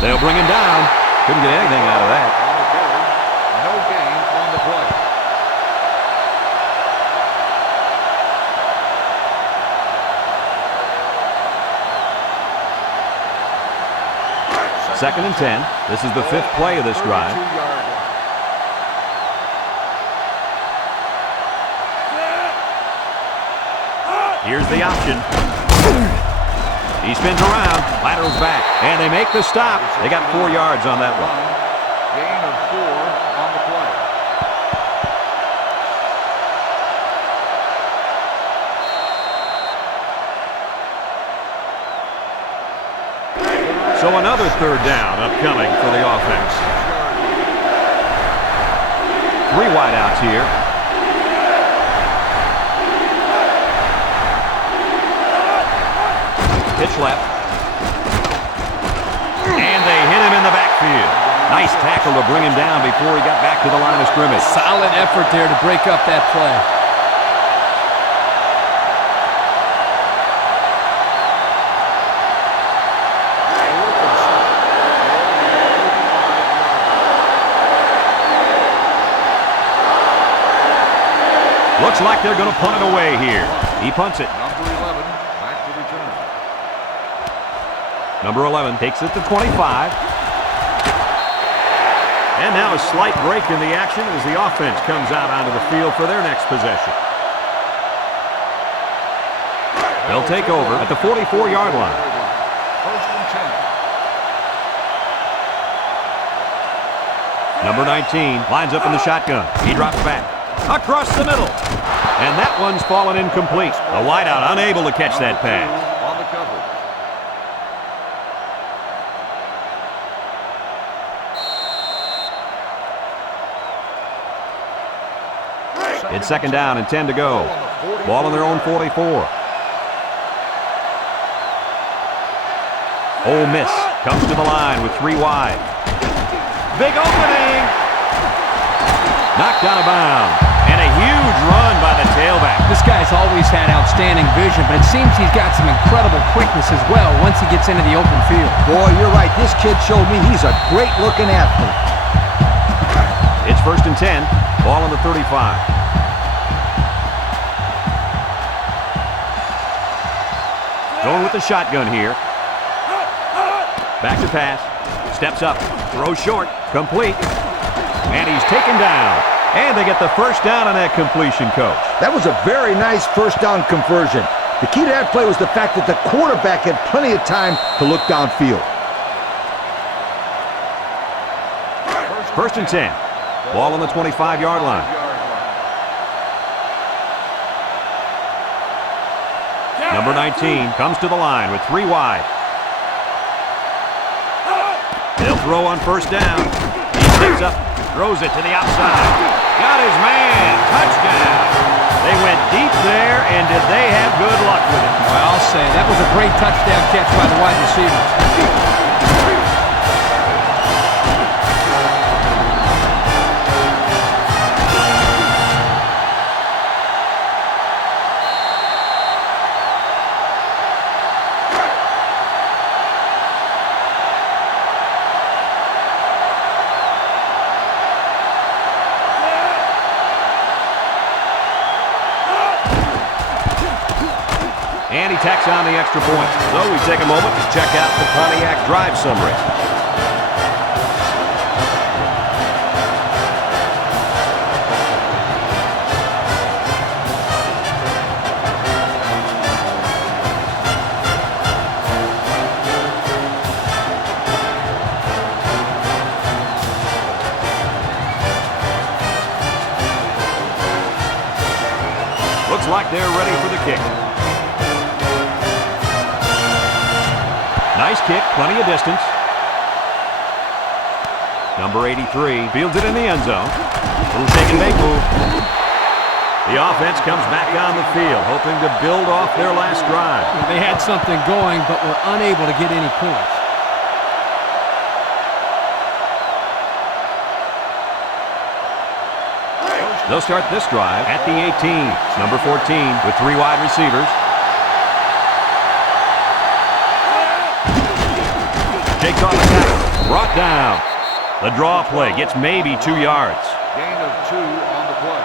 They'll bring him down. Couldn't get anything out of that. On the carry. No gain on the play. Second and 10. This is the 5th play of this drive. 32-yard line. Here's the option. He spins around, laterals back, and they make the stop. They got 4 yards on that one. Gain of 4 on the play. So another 3rd down upcoming for the offense. 3 wideouts here. Pitch left. And they hit him in the backfield. Nice tackle to bring him down before he got back to the line of scrimmage. Solid effort there to break up that play. Looks like they're going to punt it away here. He punts it. Number 11 back to return. Number 11 takes it to 25. And now a slight break in the action as the offense comes out onto the field for their next possession. They'll take over at the 44-yard line. First and 10. Number 19 lines up in the shotgun. He drops back. Across the middle. And that one's fallen incomplete. The wideout unable to catch that pass. On the coverage. It's 2nd down and 10 to go. Ball on their own 44. Ole Miss comes to the line with 3 wide. Big opening. Knocked out of bounds. And a huge run by the tailback. This guy's always had outstanding vision, but it seems he's got some incredible quickness as well once he gets into the open field. Boy, you're right. This kid showed me he's a great-looking athlete. It's 1st and 10. Ball on the 35. Going with the shotgun here. Back to pass. Steps up. Throws short. Complete. And he's taken down. And they get the 1st down on that completion, Coach. That was a very nice 1st down conversion. The key to that play was the fact that the quarterback had plenty of time to look downfield. 1st and 10. Ball on the 25-yard line. Number 19 comes to the line with 3 wide. They'll throw on 1st down. He picks up, throws it to the outside. Got his man. Touchdown. They went deep there, and did they have good luck with it? Well, I'll say that was a great touchdown catch by the wide receiver. And he tacks on the extra point. So we take a moment to check out the Pontiac drive summary. Looks like they're ready for the kick. Nice kick, plenty of distance. Number 83 fields it in the end zone. Little shake and bake move. The offense comes back on the field, hoping to build off their last drive. They had something going, but were unable to get any points. They'll start this drive at the 18. It's number 14 with 3 wide receivers. Shakes off a tackle. Brought down. The draw play gets maybe 2 yards. Gain of 2 on the play.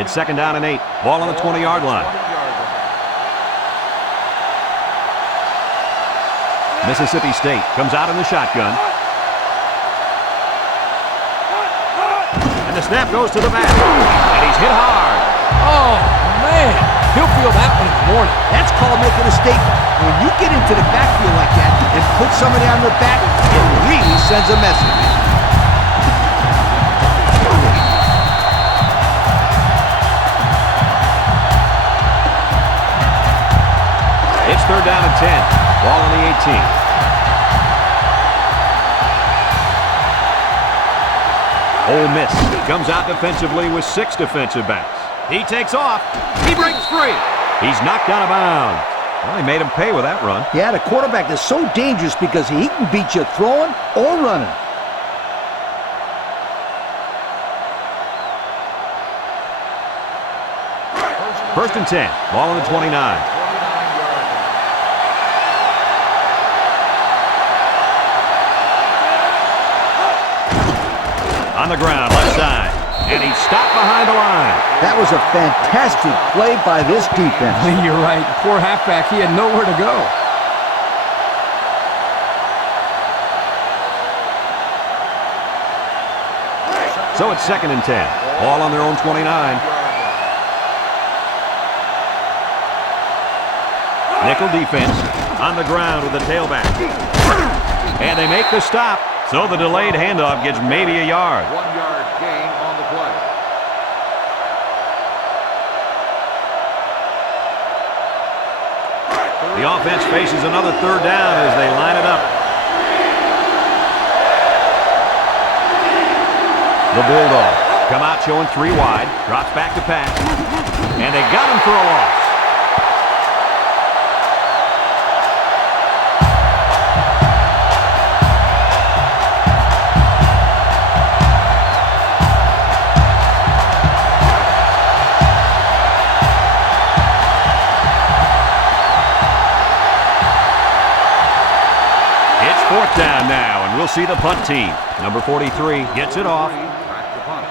It's 2nd down and 8. Ball on the 20-yard line. Mississippi State comes out in the shotgun. And the snap goes to the back. And he's hit hard. Oh, man. He'll feel that one in the morning. That's called making a statement. When you get into the backfield like that and put somebody on their back, it really sends a message. It's 3rd down and 10. Ball on the 18. Ole Miss comes out defensively with 6 defensive backs. He takes off. He breaks free. He's knocked out of bounds. Well, he made him pay with that run. Yeah, the quarterback is so dangerous because he can beat you throwing or running. First and 10. Ball on the 29. On the ground, left side. And he's stopped behind the line. That was a fantastic play by this defense. You're right. Poor halfback. He had nowhere to go. So it's 2nd and 10. Ball on their own 29. Nickel defense on the ground with the tailback. And they make the stop. So the delayed handoff gets maybe a yard. 1-yard gain on the play. The offense faces another 3rd down as they line it up. The Bulldogs come out showing 3 wide. Drops back to pass. And they got him for a loss. Down now, and we'll see the punt team. Number 43 gets it off. Back to punt.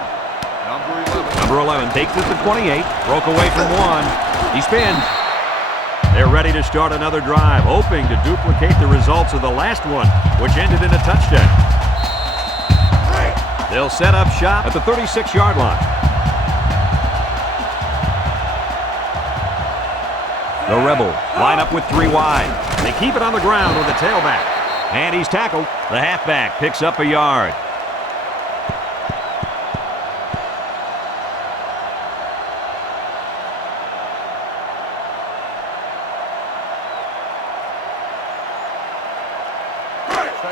Number 11 takes it to 28. Broke away from 1. He spins. They're ready to start another drive, hoping to duplicate the results of the last one, which ended in a touchdown. They'll set up shop at the 36-yard line. The Rebels line up with 3 wide. They keep it on the ground with the tailback. And he's tackled. The halfback picks up a yard.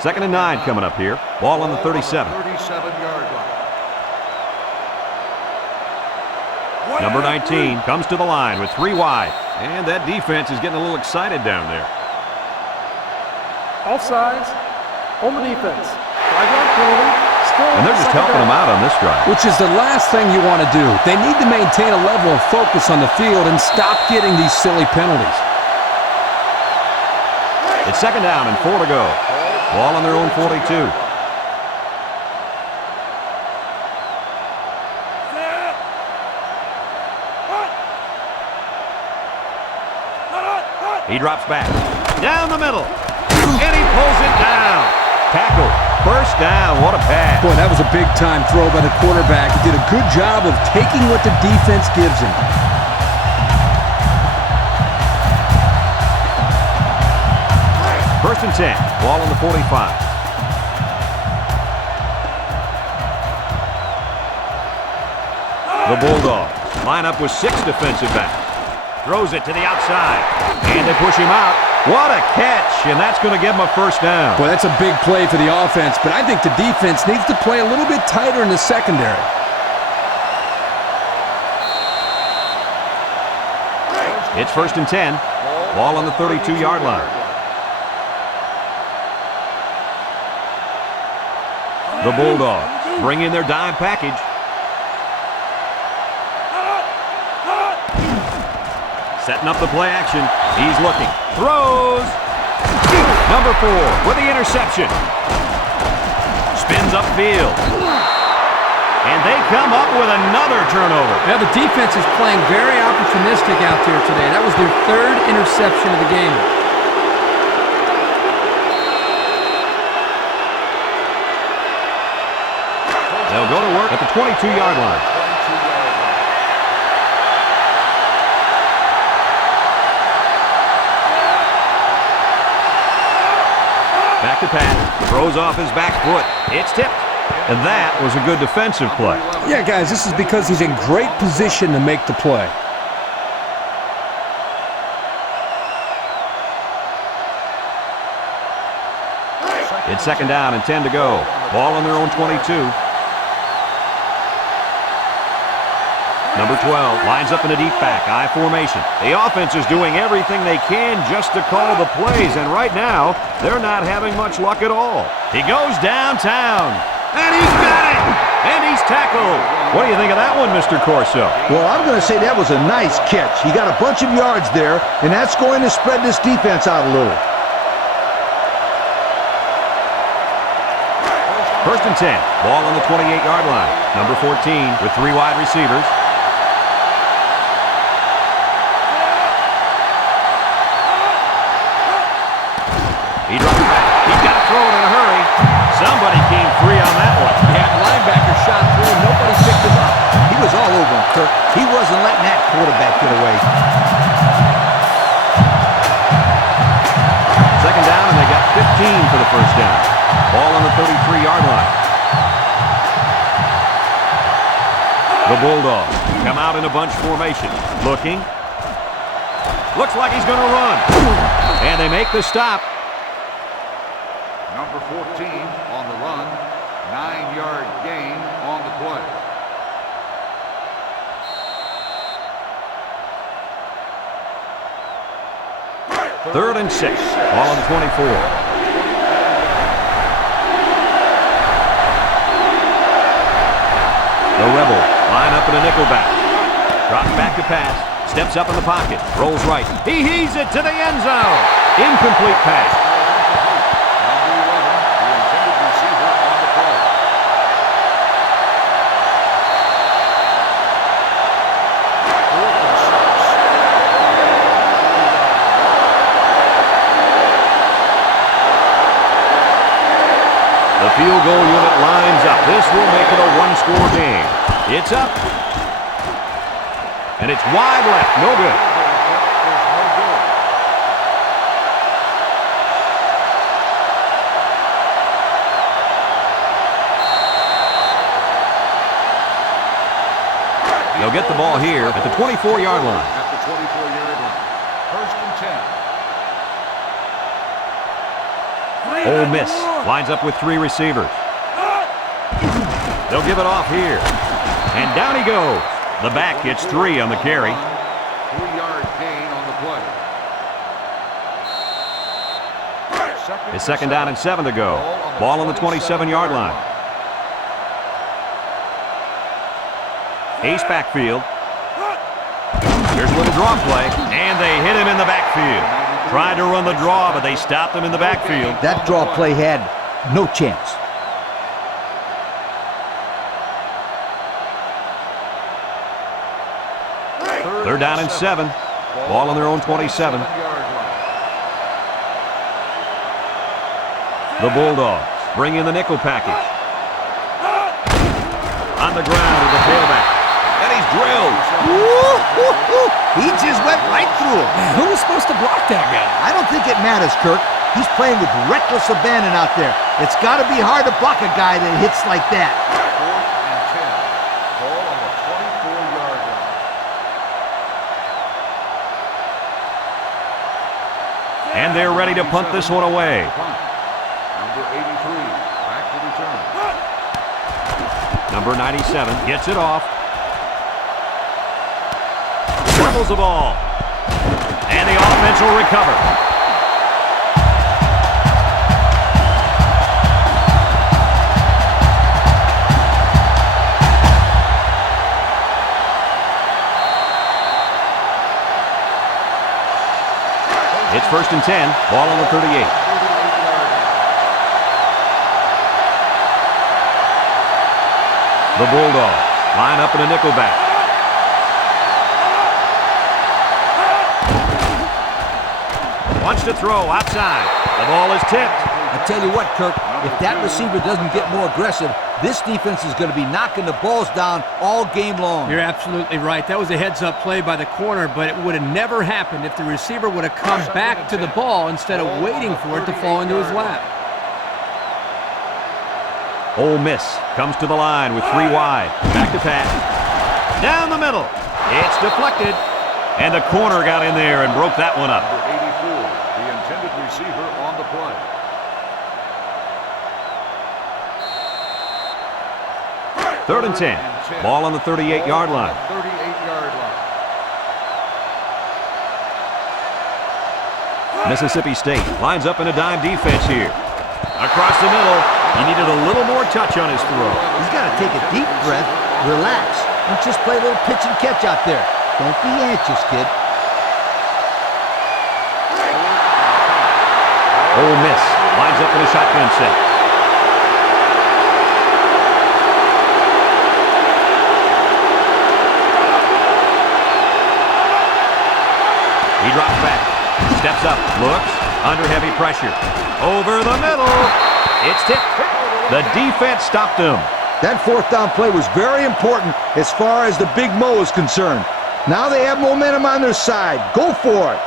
Second and 9 coming up here. Ball on the 37. 37-yard line. Number 19 comes to the line with 3 wide. And that defense is getting a little excited down there. Offsides on the defense. 5-yard penalty. Still And they're just helping them out on this drive. Which is the last thing you want to do. They need to maintain a level of focus on the field and stop getting these silly penalties. It's 2nd down and 4 to go. Ball on their own 42. He drops back. Down the middle. And he pulls it down. Tackle. First down. What a pass. Boy, that was a big-time throw by the quarterback. He did a good job of taking what the defense gives him. First and 10. Ball on the 45. The Bulldogs line up with 6 defensive backs. Throws it to the outside. And they push him out. What a catch. And that's going to give him a first down. Boy, that's a big play for the offense, but I think the defense needs to play a little bit tighter in the secondary. It's first and 10. Ball on the 32-yard line. The Bulldogs bring in their dime package. Setting up the play action. He's looking. Throws. Number 4 with the interception. Spins upfield. And they come up with another turnover. Now the defense is playing very opportunistic out there today. That was their 3rd interception of the game. They'll go to work at the 22-yard line. Back to pass. Throws off his back foot. It's tipped. And that was a good defensive play. Yeah, guys, this is because he's in great position to make the play. It's 2nd down and 10 to go. Ball on their own 22. Number 12 lines up in a deep back, I formation. The offense is doing everything they can just to call the plays, and right now, they're not having much luck at all. He goes downtown, and he's got it! And he's tackled. What do you think of that one, Mr. Corso? Well, I'm going to say that was a nice catch. He got a bunch of yards there, and that's going to spread this defense out a little. 1st and 10. Ball on the 28-yard line. Number 14 with 3 wide receivers. He drops back. He's got to throw it in a hurry. Somebody came free on that one. Yeah, linebacker shot through and nobody picked him up. He was all over him, Kirk. He wasn't letting that quarterback get away. 2nd down, and they got 15 for the 1st down. Ball on the 33-yard line. The Bulldogs come out in a bunch formation. Looking. Looks like he's going to run. And they make the stop. Number 14 on the run. 9-yard gain on the play. Third and 6. Ball on the 24. The Rebels line up in a nickel back. Drops back to pass. Steps up in the pocket. Rolls right. He heaves it to the end zone. Incomplete pass. The field goal unit lines up. This will make it a 1-score game. It's up. And it's wide left. No good. They'll get the ball here at the 24-yard line. At the 24-yard line. 1st and 10. Ole Miss lines up with 3 receivers. They'll give it off here. And down he goes. The back gets 3 on the carry. 3-yard gain on the play. It's 2nd down and 7 to go. Ball on the 27-yard line. Ace backfield. Here's a little draw play. And they hit him in the backfield. Tried to run the draw, but they stopped him in the backfield. That draw play had no chance. They're down and 7. Ball on their own 27. The Bulldogs bring in the nickel package. On the ground with the tailback. And he's drilled. He just went right through him. Man, who was supposed to block that guy? I don't think it matters, Kirk. He's playing with reckless abandon out there. It's got to be hard to block a guy that hits like that. 4th and 10. Ball on the 24-yard line. And they're ready to punt this one away. Punt. Number 83, back to return. Number 97 gets it off. Dribbles the ball. And the offense will recover. first and 10. Ball on the 38. 38-yard line. The Bulldogs line up in a nickel back. Wants to throw outside. The ball is tipped. I tell you what, Kirk, if that receiver doesn't get more aggressive, this defense is going to be knocking the balls down all game long. You're absolutely right. That was a heads-up play by the corner, but it would have never happened if the receiver would have come back to the ball instead of waiting for it to fall into his lap. Ole Miss comes to the line with 3 wide. Back to pass. Down the middle. It's deflected. And the corner got in there and broke that one up. Number 84, the intended receiver on the play. Third and 10. Ball on the 38-yard line. 38-yard line. Mississippi State lines up in a dime defense here. Across the middle. He needed a little more touch on his throw. He's got to take a deep breath, relax, and just play a little pitch and catch out there. Don't be anxious, kid. Ole Miss lines up in a shotgun set. He drops back, steps up, looks, under heavy pressure. Over the middle. It's tipped. The defense stopped him. That fourth down play was very important as far as the Big Mo is concerned. Now they have momentum on their side. Go for it.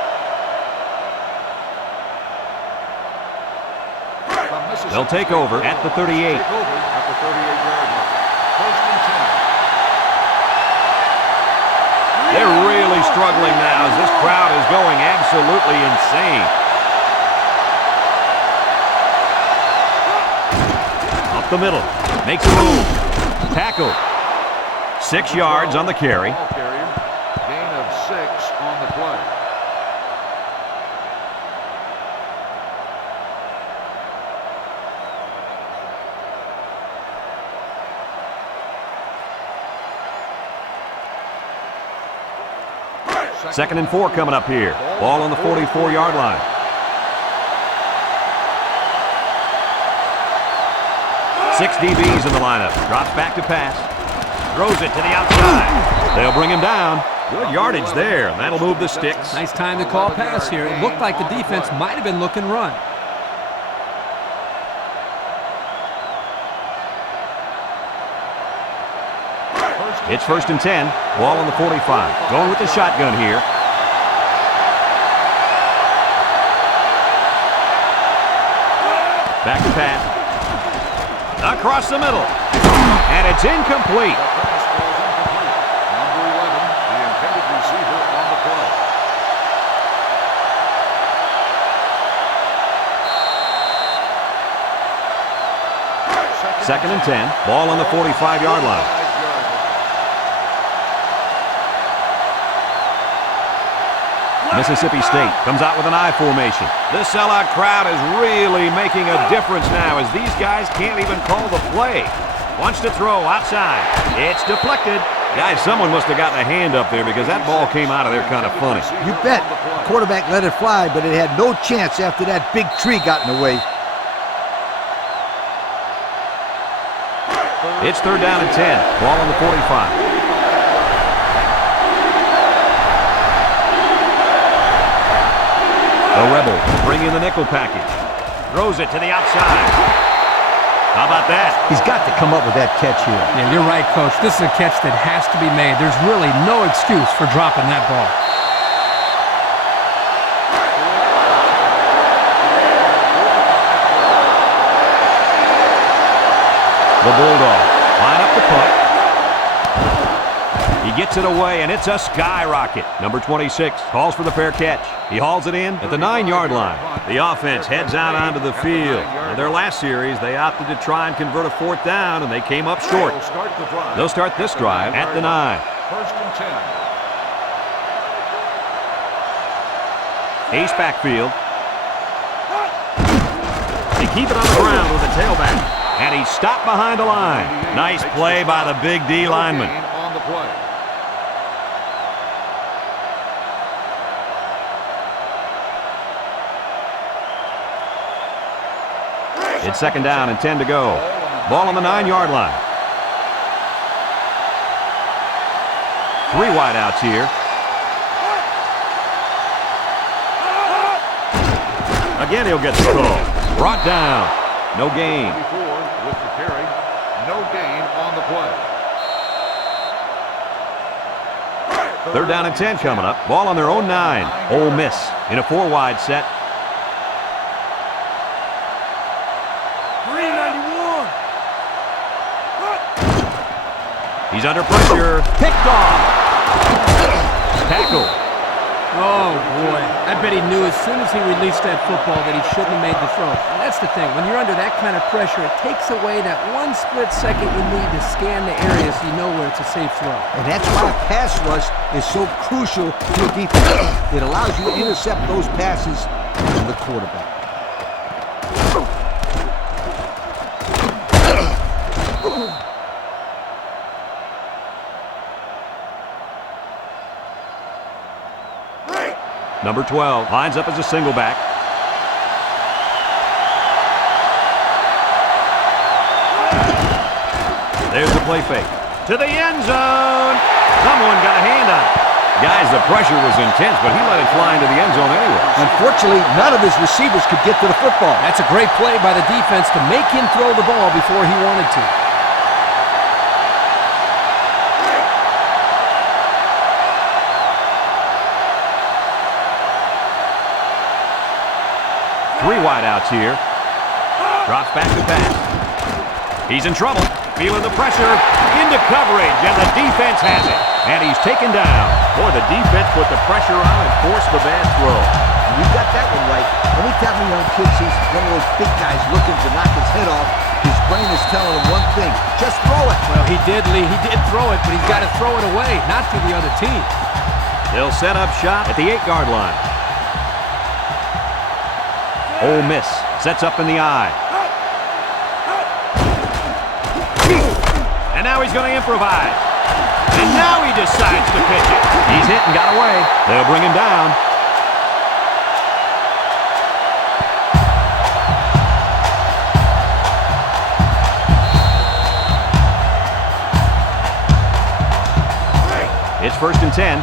They'll take over at the 38. Take over at the 38-yard line. First and 10. They're really struggling now as this crowd is going absolutely insane. Up the middle. Makes a move. Tackle. 6 yards on the carry. Ball carrier. Gain of 6 on the play. Second and 4 coming up here. Ball on the 44-yard line. Six DBs in the lineup. Drops back to pass. Throws it to the outside. They'll bring him down. Good yardage there, and that'll move the sticks. Nice time to call pass here. It looked like the defense might have been looking run. It's first and 10. Ball on the 45. Going with the shotgun here. Back to pass. Across the middle. And it's incomplete. The pass falls incomplete. Number 11, the intended receiver on the play. Second and 10. Ball on the 45-yard line. Mississippi State comes out with an I formation. This sellout crowd is really making a difference now as these guys can't even call the play. Wants to throw outside. It's deflected. Guys, someone must have gotten a hand up there because that ball came out of there kind of funny. You bet. The quarterback let it fly, but it had no chance after that big tree got in the way. It's third down and 10. Ball on the 45. The Rebels bring in the nickel package. Throws it to the outside. How about that? He's got to come up with that catch here. Yeah, you're right, Coach. This is a catch that has to be made. There's really no excuse for dropping that ball. The Bulldogs line up the punt. He gets it away, and it's a skyrocket. Number 26 calls for the fair catch. He hauls it in at the 9-yard line. The offense heads out onto the field. In their last series, they opted to try and convert a fourth down, and they came up short. They'll start this drive at the 9. First and 10. Ace backfield. They keep it on the ground with the tailback. And he's stopped behind the line. Nice play by the big D lineman. On the play. It's 2nd down and 10 to go. Ball on the 9-yard line. 3 wideouts here. Again, he'll get the call. Brought down. No gain. 24 with the carry. No gain on the play. 3rd down and 10 coming up. Ball on their own 9. Ole Miss in a 4-wide set. 391. He's under pressure. Picked off. Tackle. Oh, boy. I bet he knew as soon as he released that football that he shouldn't have made the throw. And that's the thing. When you're under that kind of pressure, it takes away that 1 split second you need to scan the area so you know where it's a safe throw. And that's why pass rush is so crucial to a defense. It allows you to intercept those passes from the quarterback. Number 12 lines up as a single back. There's the play fake. To the end zone. Someone got a hand on it. Guys, the pressure was intense, but he let it fly into the end zone anyway. Unfortunately, none of his receivers could get to the football. That's a great play by the defense to make him throw the ball before he wanted to. Three wideouts here. Drops back to pass. He's in trouble. Feeling the pressure. Into coverage, and the defense has it. And he's taken down. Boy, the defense put the pressure on and forced the bad throw. You got that one right. Anytime a young kid sees one of those big guys looking to knock his head off, his brain is telling him one thing: just throw it. Well, he did, Lee. He did throw it, but he's got to throw it away, not to the other team. They'll set up shop at the 8-yard line. Ole Miss sets up in the eye. And now he's going to improvise. And now he decides to pitch it. He's hit and got away. They'll bring him down. It's 1st and 10.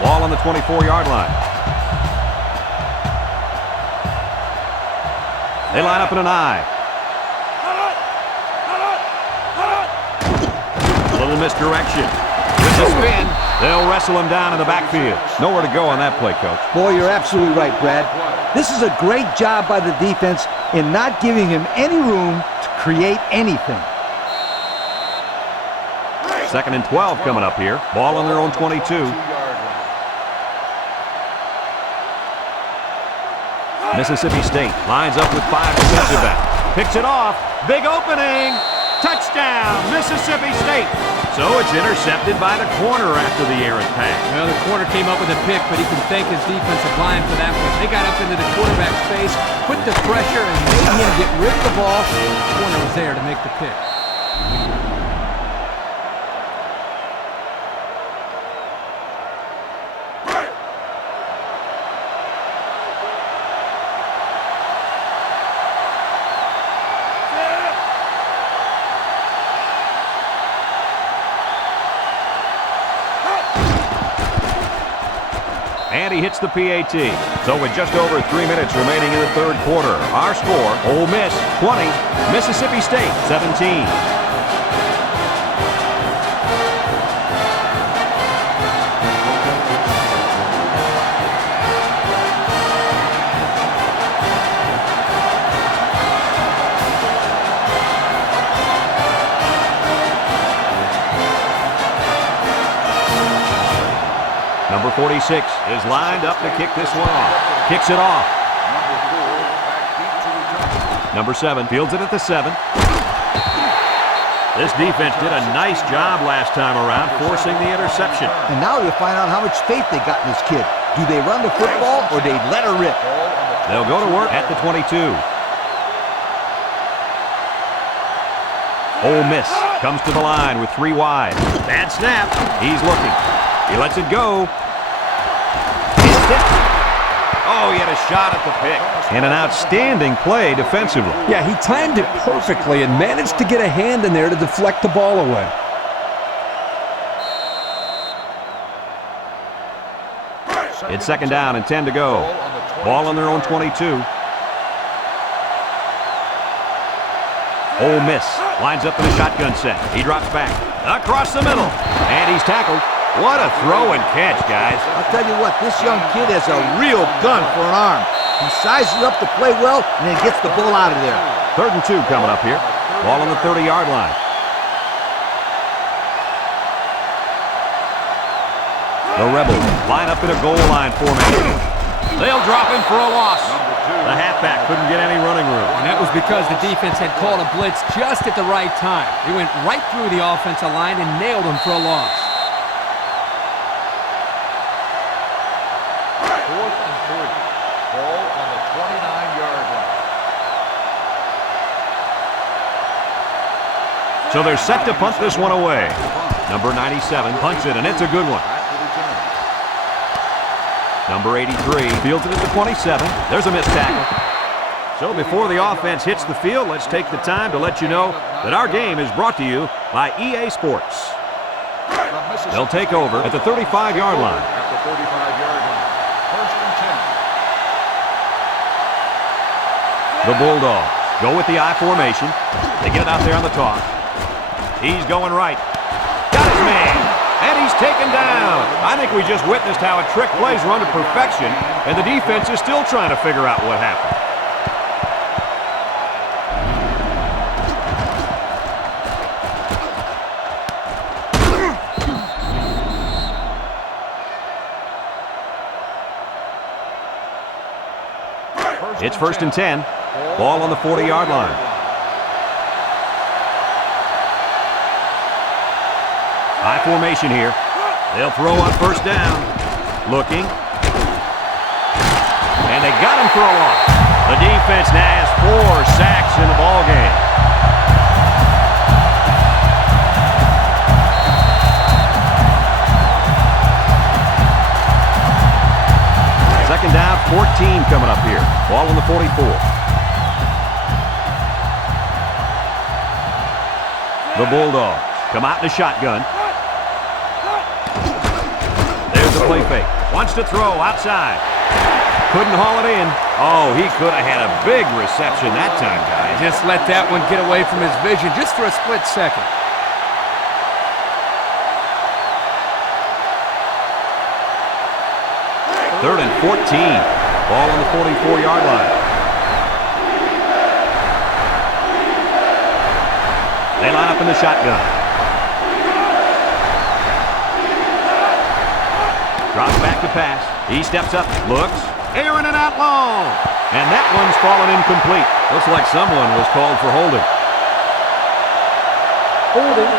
Ball on the 24-yard line. They line up in an eye. A little misdirection. With the spin, they'll wrestle him down in the backfield. Nowhere to go on that play, Coach. Boy, you're absolutely right, Brad. This is a great job by the defense in not giving him any room to create anything. 2nd and 12 coming up here. Ball on their own 22. Mississippi State lines up with 5 defensive backs. Picks it off. Big opening. Touchdown, Mississippi State. So it's intercepted by the corner after the errant pass. Well, the corner came up with a pick, but he can thank his defensive line for that one. They got up into the quarterback's face, put the pressure, and made him get rid of the ball. The corner was there to make the pick. And he hits the PAT. So with just over 3 minutes remaining in the 3rd quarter, our score, Ole Miss 20, Mississippi State 17. Number 46 is lined up to kick this one off. Kicks it off. Number 7 fields it at the 7. This defense did a nice job last time around forcing the interception. And now you'll find out how much faith they got in this kid. Do they run the football or they let her rip? They'll go to work at the 22. Ole Miss comes to the line with 3 wide. Bad snap. He's looking. He lets it go. Oh, he had a shot at the pick. And an outstanding play defensively. Yeah, he timed it perfectly and managed to get a hand in there to deflect the ball away. It's second down and 10 to go. Ball on their own 22. Ole Miss lines up in the shotgun set. He drops back across the middle, and he's tackled. What a throw and catch, guys. I'll tell you what, this young kid has a real gun for an arm. He sizes up to play well and then gets the ball out of there. 3rd and 2 coming up here. Ball on the 30-yard line. The Rebels line up in a goal line formation. They'll drop him for a loss. The halfback couldn't get any running room. And that was because the defense had called a blitz just at the right time. He went right through the offensive line and nailed him for a loss. 4th and 3. Ball on the 29-yard line. So they're set to punt this one away. Number 97 punts it, and it's a good one. Number 83 fields it at the 27. There's a missed tackle. So before the offense hits the field, let's take the time to let you know that our game is brought to you by EA Sports. They'll take over at the 35-yard line. At the 35-yard line. 1st and 10. The Bulldogs go with the I formation. They get it out there on the toss. He's going right. Got his man. And he's taken down. I think we just witnessed how a trick play's run to perfection, and the defense is still trying to figure out what happened. It's 1st and 10. Ball on the 40-yard line. High formation here. They'll throw on 1st down. Looking. And they got him for a loss. The defense now has 4 sacks in the ballgame. Second down, 14 coming up here. Ball on the 44. The Bulldogs come out in a shotgun. There's the play fake. Wants to throw outside. Couldn't haul it in. Oh, he could have had a big reception that time, guys. Just let that one get away from his vision just for a split second. Third and 14. Ball on the 44-yard line. They line up in the shotgun. Drops back to pass. He steps up, looks, airing it out long. And that one's fallen incomplete. Looks like someone was called for holding. Holding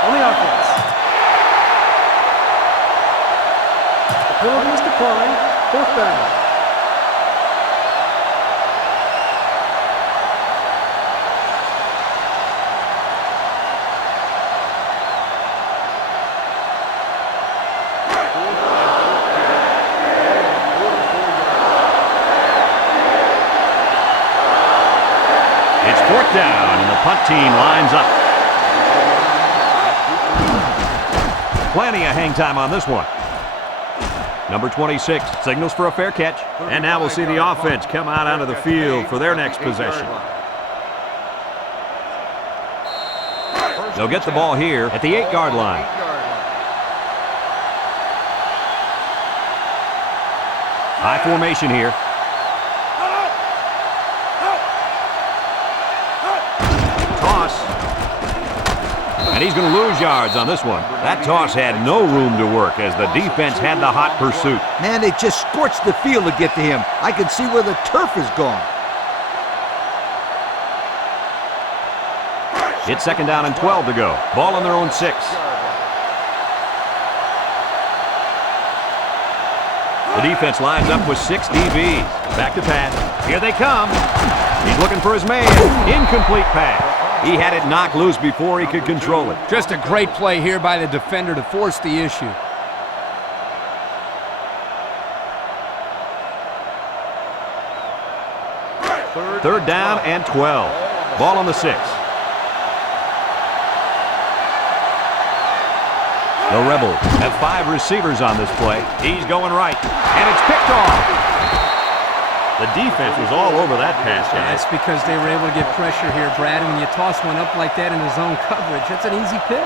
on the offense. The penalty is declined. 4th down. It's 4th down, and the punt team lines up. Plenty of hang time on this one. Number 26 signals for a fair catch. And now we'll see the offense come out onto the field for their next possession. They'll get the ball here at the 8-yard line. High formation here. Toss. And he's going to lose yards on this one. That toss had no room to work as the defense had the hot pursuit. Man, they just scorched the field to get to him. I can see where the turf is gone. It's second down and 12 to go. Ball on their own 6. The defense lines up with 6 DBs. Back to pass. Here they come. He's looking for his man. Incomplete pass. He had it knocked loose before he could control it. Just a great play here by the defender to force the issue. 3rd down and 12. Ball on the 6. The Rebels have 5 receivers on this play. He's going right, and it's picked off. The defense was all over that pass, guys. That's because they were able to get pressure here, Brad. And when you toss one up like that into zone coverage, that's an easy pick.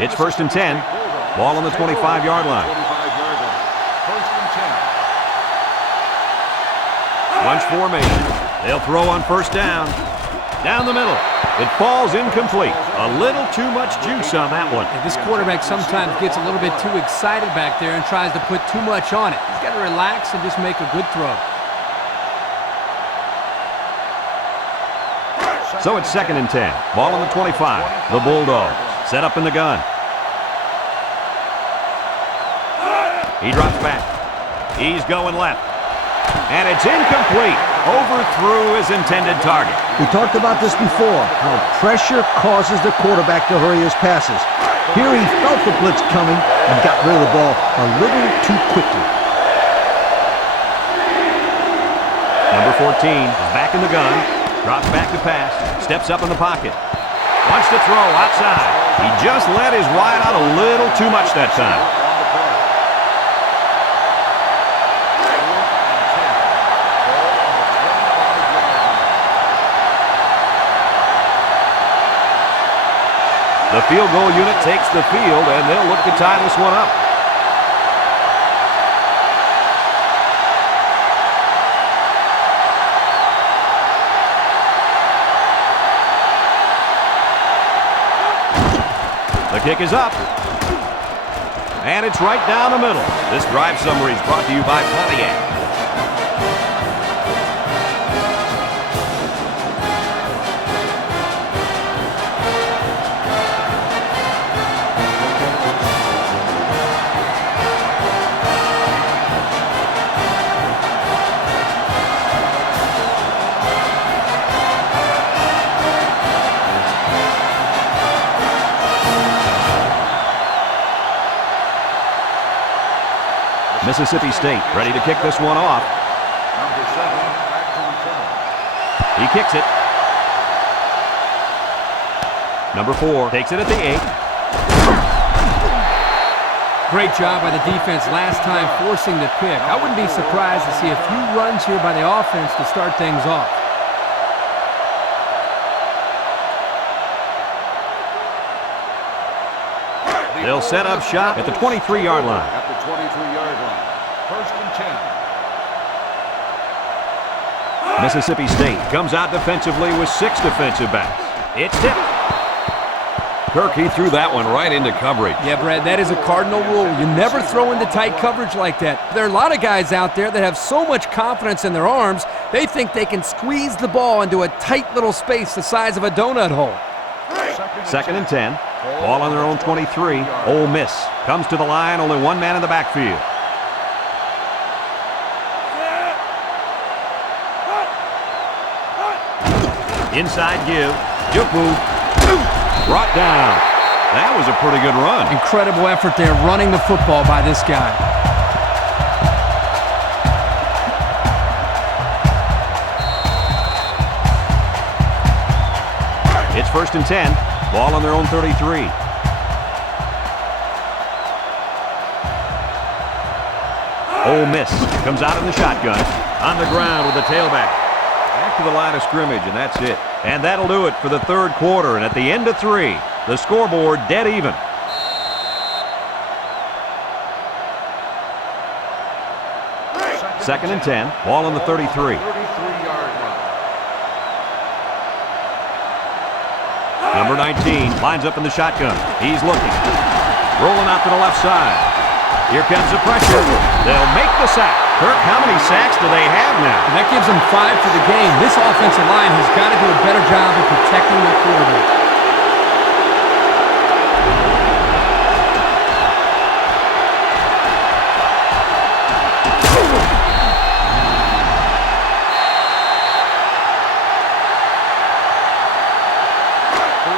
It's 1st and 10. Ball on the 25-yard line. 1st and 10. Bunch formation. They'll throw on 1st down. Down the middle. It falls incomplete. A little too much juice on that one. And this quarterback sometimes gets a little bit too excited back there and tries to put too much on it. He's got to relax and just make a good throw. So it's 2nd and 10. Ball on the 25. The Bulldogs set up in the gun. He drops back. He's going left. And it's incomplete. Overthrew his intended target. We talked about this before, how pressure causes the quarterback to hurry his passes. Here he felt the blitz coming and got rid of the ball a little too quickly. Number 14 is back in the gun. Drops back to pass. Steps up in the pocket. Wants to throw outside. He just let his wide out a little too much that time. The field goal unit takes the field, and they'll look to tie this one up. The kick is up. And it's right down the middle. This drive summary is brought to you by Pontiac. Mississippi State ready to kick this one off. Number 7 back to return. He kicks it. Number 4 takes it at the 8. Great job by the defense last time forcing the pick. I wouldn't be surprised to see a few runs here by the offense to start things off. They'll set up shop at the 23-yard line. At the 23-yard line. 1st and 10. Mississippi State comes out defensively with 6 defensive backs. It's tipped. Kirk, he threw that one right into coverage. Yeah, Brad, that is a cardinal rule. You never throw into tight coverage like that. There are a lot of guys out there that have so much confidence in their arms, they think they can squeeze the ball into a tight little space the size of a donut hole. 2nd and 10. Ball on their own 23. Ole Miss comes to the line, only one man in the backfield. Inside give. Jupu. Brought down. That was a pretty good run. Incredible effort there running the football by this guy. It's 1st and 10. Ball on their own 33. Ole Miss comes out in the shotgun. On the ground with the tailback. Back to the line of scrimmage, and that's it. And that'll do it for the 3rd quarter. And at the end of 3, the scoreboard dead even. Second and 10. Ball on the 33. 33-yard line. Number 19 lines up in the shotgun. He's looking. Rolling out to the left side. Here comes the pressure. They'll make the sack. Kirk, how many sacks do they have now? And that gives them 5 for the game. This offensive line has got to do a better job of protecting their quarterback.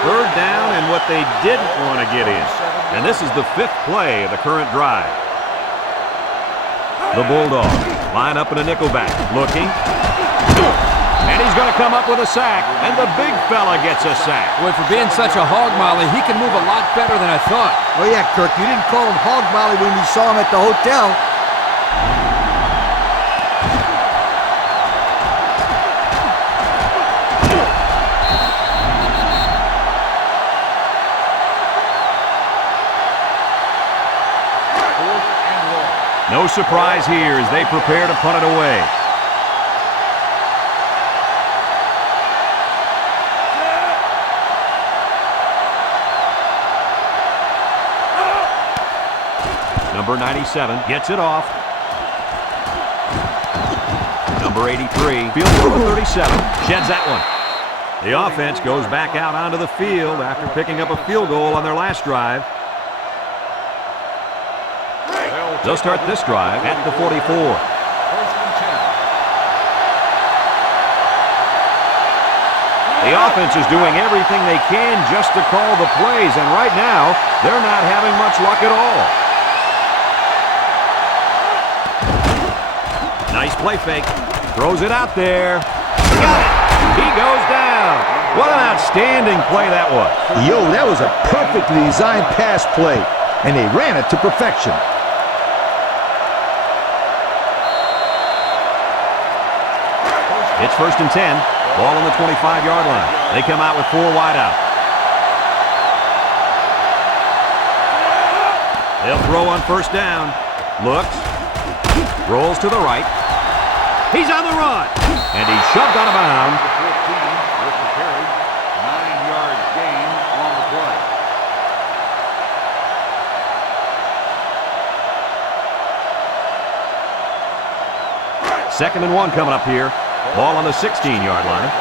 Third down and what they didn't want to get in. And this is the 5th play of the current drive. The Bulldogs line up in a nickelback. Looking. And he's going to come up with a sack. And the big fella gets a sack. Boy, for being such a hog molly, he can move a lot better than I thought. Oh, yeah, Kirk, you didn't call him Hog Molly when we saw him at the hotel. No surprise here as they prepare to punt it away. Number 97 gets it off. Number 83 fields it for 37. Sheds that one. The offense goes back out onto the field after picking up a field goal on their last drive. They'll start this drive at the 44. The offense is doing everything they can just to call the plays, and right now, they're not having much luck at all. Nice play fake. Throws it out there. Got it. He goes down. What an outstanding play that was. Yo, that was a perfectly designed pass play, and they ran it to perfection. It's 1st and 10. Ball on the 25-yard line. They come out with 4 wide out. They'll throw on 1st down. Looks. Rolls to the right. He's on the run. And he's shoved out of bounds. 15 with the carry. 9-yard gain on the play. Second and 1 coming up here. Ball on the 16-yard line.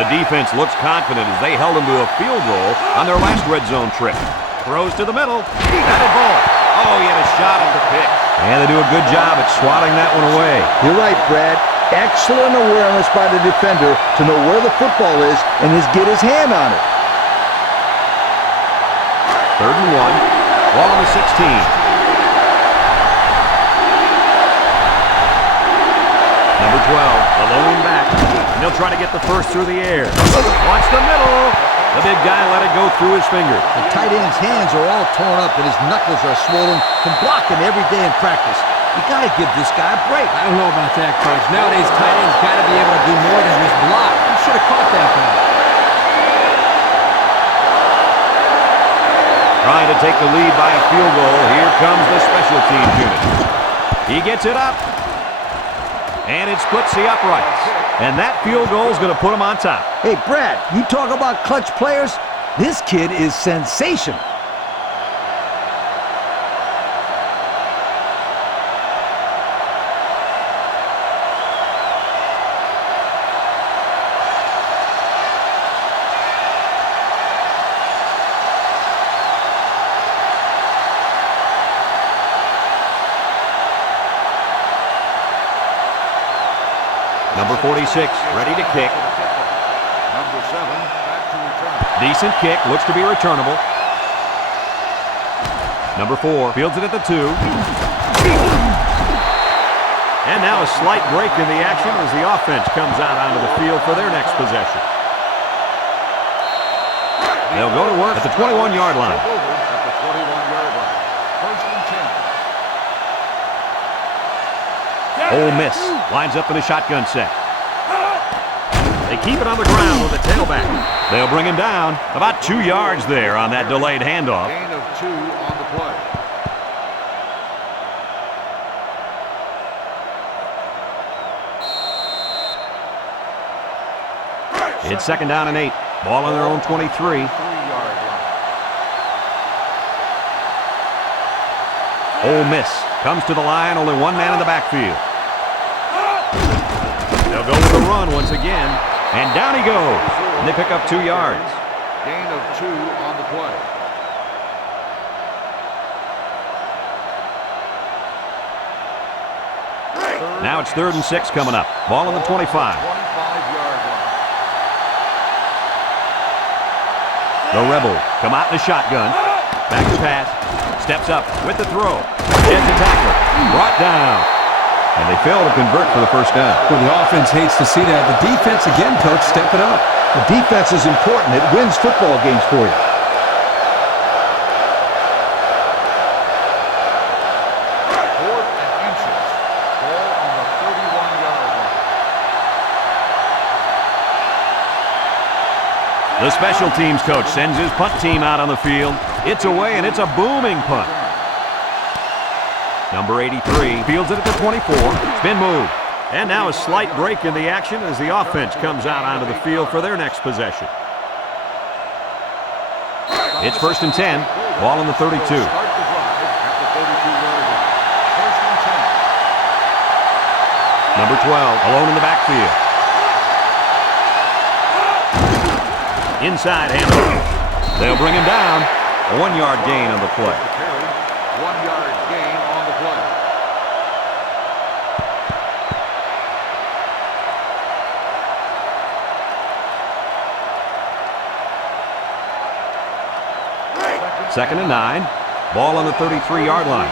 The defense looks confident as they held them to a field goal on their last red zone trip. Throws to the middle. Batted ball. Oh, he had a shot at the pick. And they do a good job at swatting that one away. You're right, Brad. Excellent awareness by the defender to know where the football is and get his hand on it. 3rd and 1. Ball on the 16. Number 12, the lone back. And he'll try to get the first through the air. Watch the middle. The big guy let it go through his fingers. The tight end's hands are all torn up and his knuckles are swollen from blocking every day in practice. You got to give this guy a break. I don't know about that, Coach. Nowadays, tight ends got to be able to do more than just block. You should have caught that guy. Trying to take the lead by a field goal. Here comes the special teams unit. He gets it up. And it splits the uprights. And that field goal is going to put him on top. Hey, Brad, you talk about clutch players? This kid is sensational. Number 46, ready to kick. Number 7, back to return. Decent kick, looks to be returnable. Number 4, fields it at the 2. And now a slight break in the action as the offense comes out onto the field for their next possession. They'll go to work at the 21-yard line. At the 21-yard line. 1st and 10. Ole Miss lines up in a shotgun set. They keep it on the ground with the tailback. They'll bring him down about 2 yards there on that delayed handoff. Gain of 2 on the play. It's 2nd down and 8. Ball on their own 23. 3-yard line. Ole Miss comes to the line, only one man in the backfield. They'll go with the run once again, and down he goes. And they pick up 2 yards. Gain of 2 on the play. Now it's 3rd and 6 coming up. Ball on the 25. 25-yard line. The Rebels come out in the shotgun. Back to pass. Steps up with the throw. Gets the tackle. Brought down. And they fail to convert for the first down. Well, the offense hates to see that. The defense, again, Coach, stepping up. The defense is important. It wins football games for you. Fourth and inches. Ball on the 31-yard line. The special teams coach sends his punt team out on the field. It's away, and it's a booming punt. Number 83 fields it at the 24. Spin move. And now a slight break in the action as the offense comes out onto the field for their next possession. It's 1st and 10. Ball on the 32. Start the drive at the 32-yard line. 1st and 10. Number 12 alone in the backfield. Inside handoff. They'll bring him down. A 1-yard gain on the play. Carry. 1-yard gain on the play. Second and 9. Ball on the 33-yard line.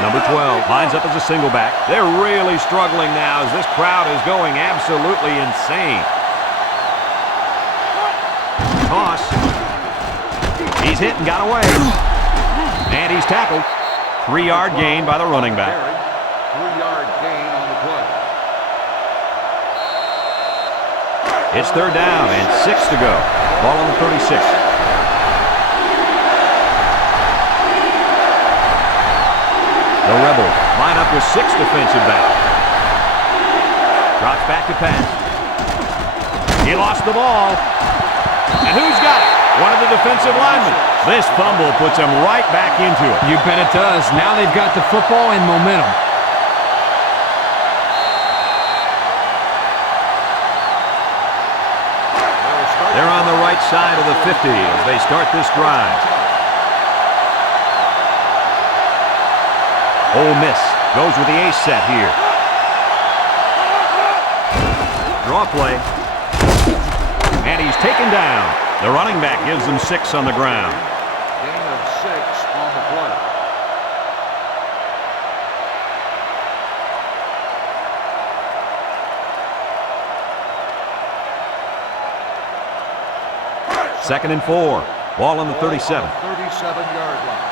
Number 12 lines up as a single back. They're really struggling now as this crowd is going absolutely insane. Toss. He's hit and got away. And he's tackled. 3-yard gain by the running back. 3-yard gain on the play. It's 3rd down and 6 to go. Ball on the 36. The Rebels line up with 6 defensive backs. Drops back to pass. He lost the ball. And who's got it? One of the defensive linemen. This fumble puts him right back into it. You bet it does. Now they've got the football and momentum. They're on the right side of the 50 as they start this drive. Ole Miss goes with the ace set here. Draw play. And he's taken down. The running back gives them 6 on the ground. Gain of 6 on the play. Second and 4. Ball on the 37. 37-yard line.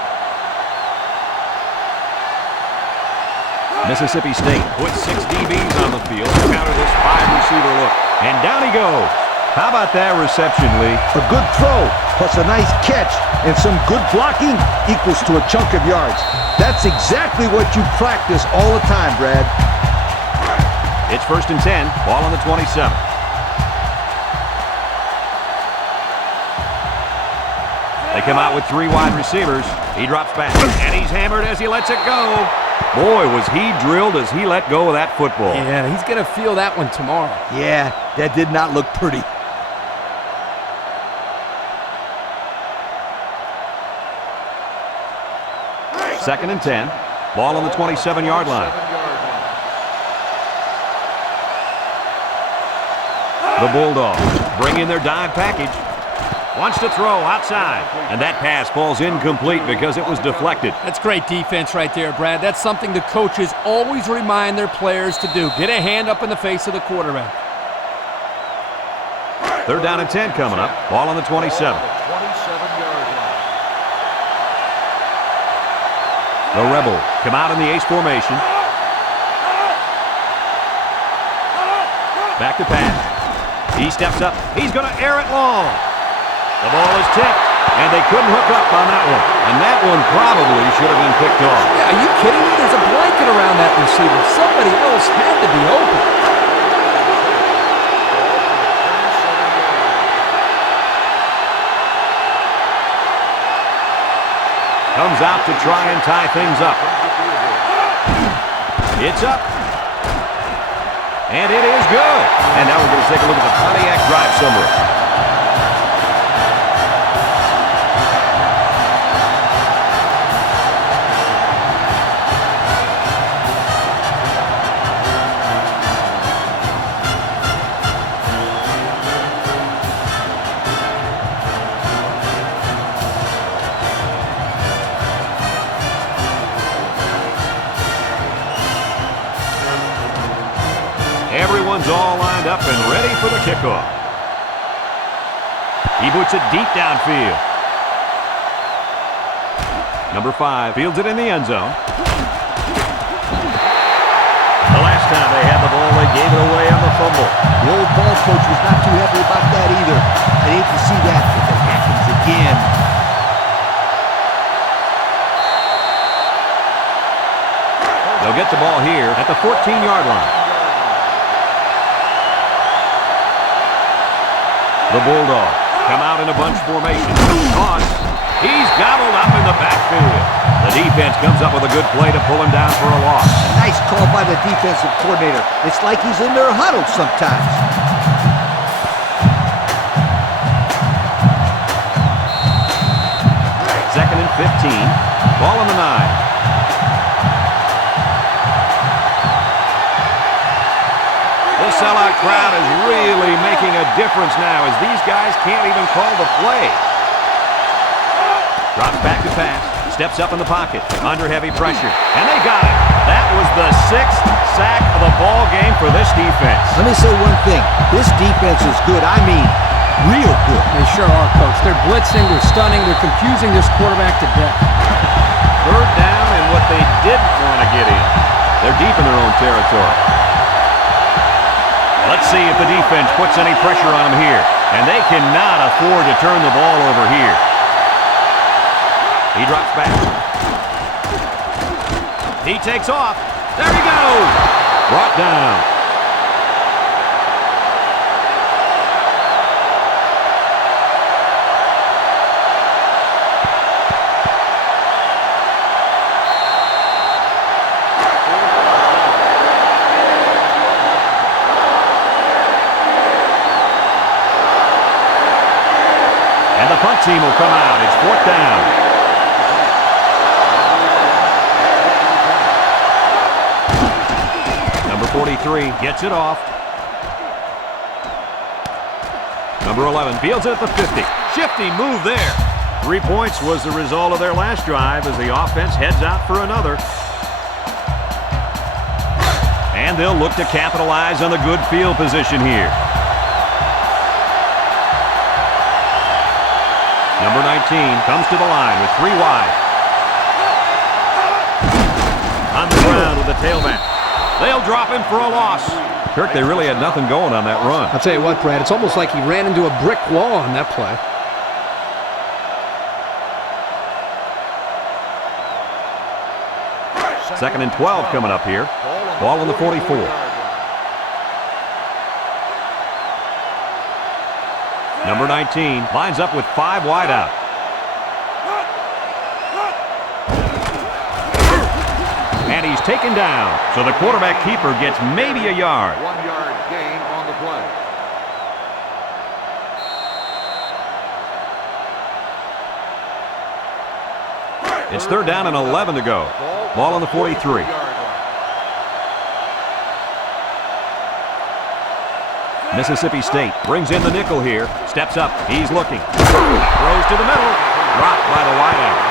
Mississippi State puts 6 DBs on the field to counter this 5-receiver look. And down he goes. How about that reception, Lee? A good throw, plus a nice catch, and some good blocking equals to a chunk of yards. That's exactly what you practice all the time, Brad. It's 1st and 10. Ball on the 27. They come out with 3 wide receivers. He drops back, and he's hammered as he lets it go. Boy, was he drilled as he let go of that football. Yeah, he's going to feel that one tomorrow. Yeah, that did not look pretty. Second and 10. Ball on the 27-yard line. The Bulldogs bring in their dive package. Wants to throw outside. And that pass falls incomplete because it was deflected. That's great defense right there, Brad. That's something the coaches always remind their players to do. Get a hand up in the face of the quarterback. 3rd down and 10 coming up. Ball on the 27. 27-yard line. The Rebels come out in the ace formation. Back to pass. He steps up. He's going to air it long. The ball is tipped, and they couldn't hook up on that one. And that one probably should have been picked off. Yeah, are you kidding me? There's a blanket around that receiver. Somebody else had to be open. Comes out to try and tie things up. It's up. And it is good. And now we're going to take a look at the Pontiac drive summary. Everyone's all lined up and ready for the kickoff. He puts it deep downfield. Number 5 fields it in the end zone. The last time they had the ball, they gave it away on the fumble. The old ball coach was not too happy about that either. I hate to see that if it happens again. They'll get the ball here at the 14-yard line. The Bulldogs come out in a bunch formation. Toss. He's gobbled up in the backfield. The defense comes up with a good play to pull him down for a loss. Nice call by the defensive coordinator. It's like he's in their huddle sometimes. Second and 15. Ball on the 9. The sellout crowd is really making a difference now as these guys can't even call the play. Drops back to pass. Steps up in the pocket. Under heavy pressure. And they got it. That was the 6th sack of the ball game for this defense. Let me say one thing. This defense is good. I mean, real good. They sure are, Coach. They're blitzing, they're stunning, they're confusing this quarterback to death. Third down and what they didn't want to get in. They're deep in their own territory. Let's see if the defense puts any pressure on them here. And they cannot afford to turn the ball over here. He drops back. He takes off. There he goes. Brought down. And the punt team will come out. It's 4th down. Number 43 gets it off. Number 11 fields it at the 50. Shifty move there. 3 points was the result of their last drive as the offense heads out for another. And they'll look to capitalize on the good field position here. Number 19 comes to the line with 3 wide. On the ground with the tailback. They'll drop him for a loss. Kirk, they really had nothing going on that run. I'll tell you what, Brad, it's almost like he ran into a brick wall on that play. Second and 12 coming up here. Ball on the 44. Number 19 lines up with 5 wide out. And he's taken down. So the quarterback keeper gets maybe a yard. 1-yard gain on the play. It's 3rd down and 11 to go. Ball on the 43. Mississippi State brings in the nickel here. Steps up. He's looking. Throws to the middle. Dropped by the wideout.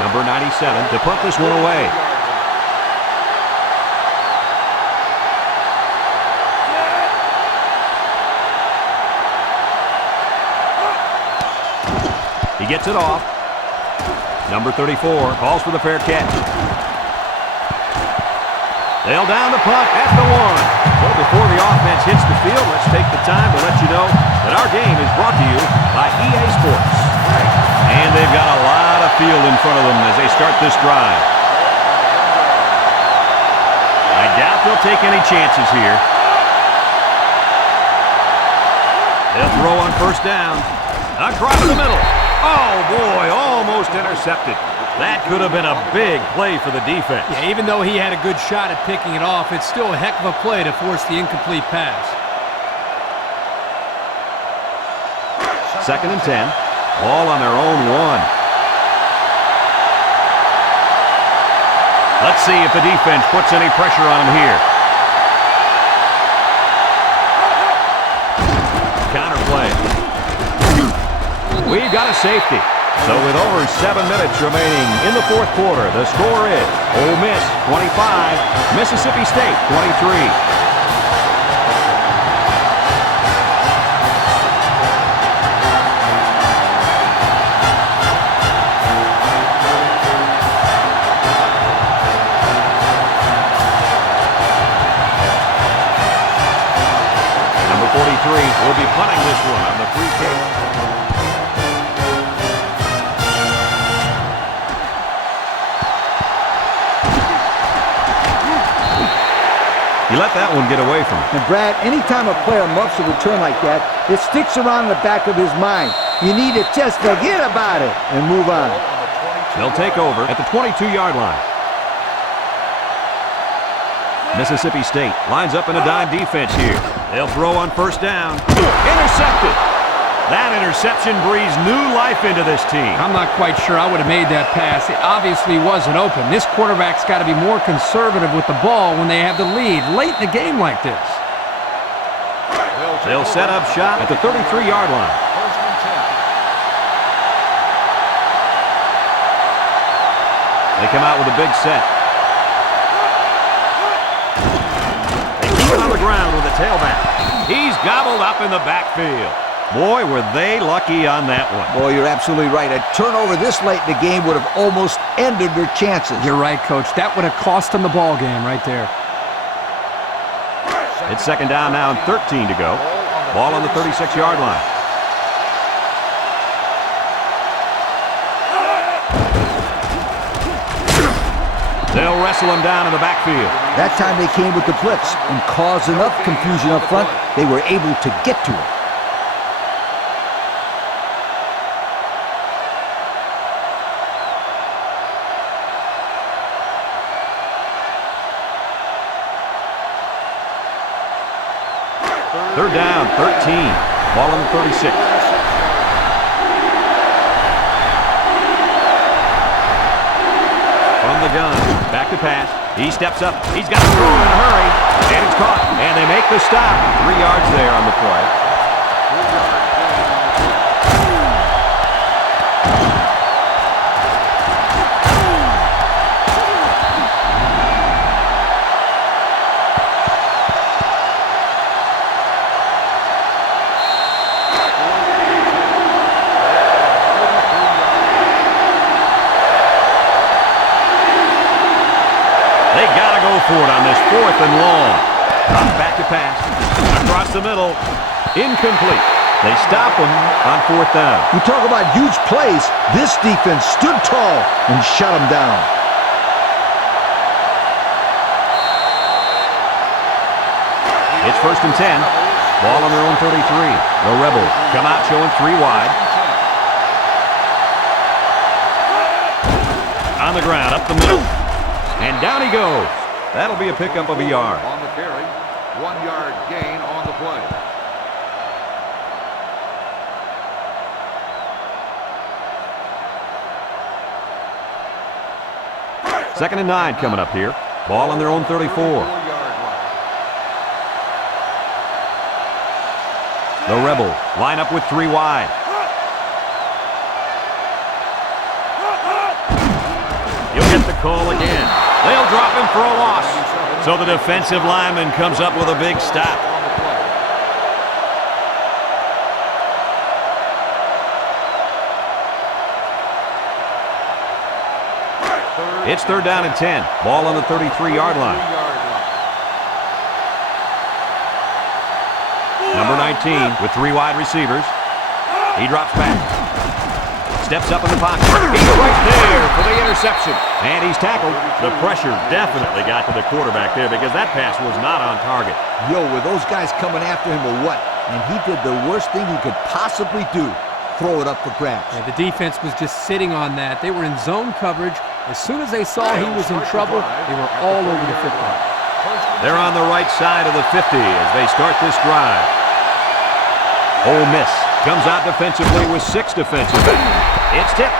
Number 97 to punt this one away. He gets it off. Number 34 calls for the fair catch. They'll down the punt at the 1. So before the offense hits the field, let's take the time to let you know that our game is brought to you by EA Sports. And they've got a lot of field in front of them as they start this drive. I doubt they'll take any chances here. They'll throw on 1st down. Across the middle. Oh, boy, almost intercepted. That could have been a big play for the defense. Yeah, even though he had a good shot at picking it off, it's still a heck of a play to force the incomplete pass. 2nd and 10. Ball on their own 1. Let's see if the defense puts any pressure on him here. Counter play. We've got a safety. So with over 7 minutes remaining in the fourth quarter, the score is Ole Miss 25, Mississippi State 23. Number 43 will be punting this one on the free kick. He let that one get away from him. And Brad, anytime a player muffs a return like that, it sticks around in the back of his mind. You need to just forget about it and move on. They'll take over at the 22-yard line. Mississippi State lines up in a dime defense here. They'll throw on first down. Intercepted. That interception breathes new life into this team. I'm not quite sure I would have made that pass. It obviously wasn't open. This quarterback's got to be more conservative with the ball when they have the lead late in the game like this. They'll set up shop at the 33-yard line. They come out with a big set. They keep it on the ground with the tailback. He's gobbled up in the backfield. Boy, were they lucky on that one. Boy, you're absolutely right. A turnover this late in the game would have almost ended their chances. You're right, Coach. That would have cost them the ball game right there. It's second down now and 13 to go. Ball on the 36-yard line. They'll wrestle him down in the backfield. That time they came with the blitz and caused enough confusion up front, they were able to get to it. Third down, 13. Ball on the 36. From the gun, back to pass. He steps up. He's got to throw in a hurry. And it's caught. And they make the stop. 3 yards there on the play. They got to go for it on this 4th and long. Back to pass. Across the middle. Incomplete. They stop him on 4th down. You talk about huge plays. This defense stood tall and shut them down. It's 1st and 10. Ball on their own 33. The Rebels come out showing 3 wide. On the ground, up the middle. And down he goes. That'll be a pickup of a yard. On the carry, 1-yard gain on the play. Second and 9 coming up here. Ball on their own 34. The Rebels line up with 3 wide. He'll get the call again. They'll drop him for a loss. So the defensive lineman comes up with a big stop. It's 3rd down and 10. Ball on the 33-yard line. Number 19 with 3 wide receivers. He drops back. Steps up in the pocket. He's right there for the interception. And he's tackled. The pressure definitely got to the quarterback there because that pass was not on target. Yo, were those guys coming after him or what? And he did the worst thing he could possibly do. Throw it up for grabs. Yeah, the defense was just sitting on that. They were in zone coverage. As soon as they saw he was in trouble, they were all over the football. They're on the right side of the 50 as they start this drive. Ole Miss comes out defensively with 6 defensive backs. It's tipped.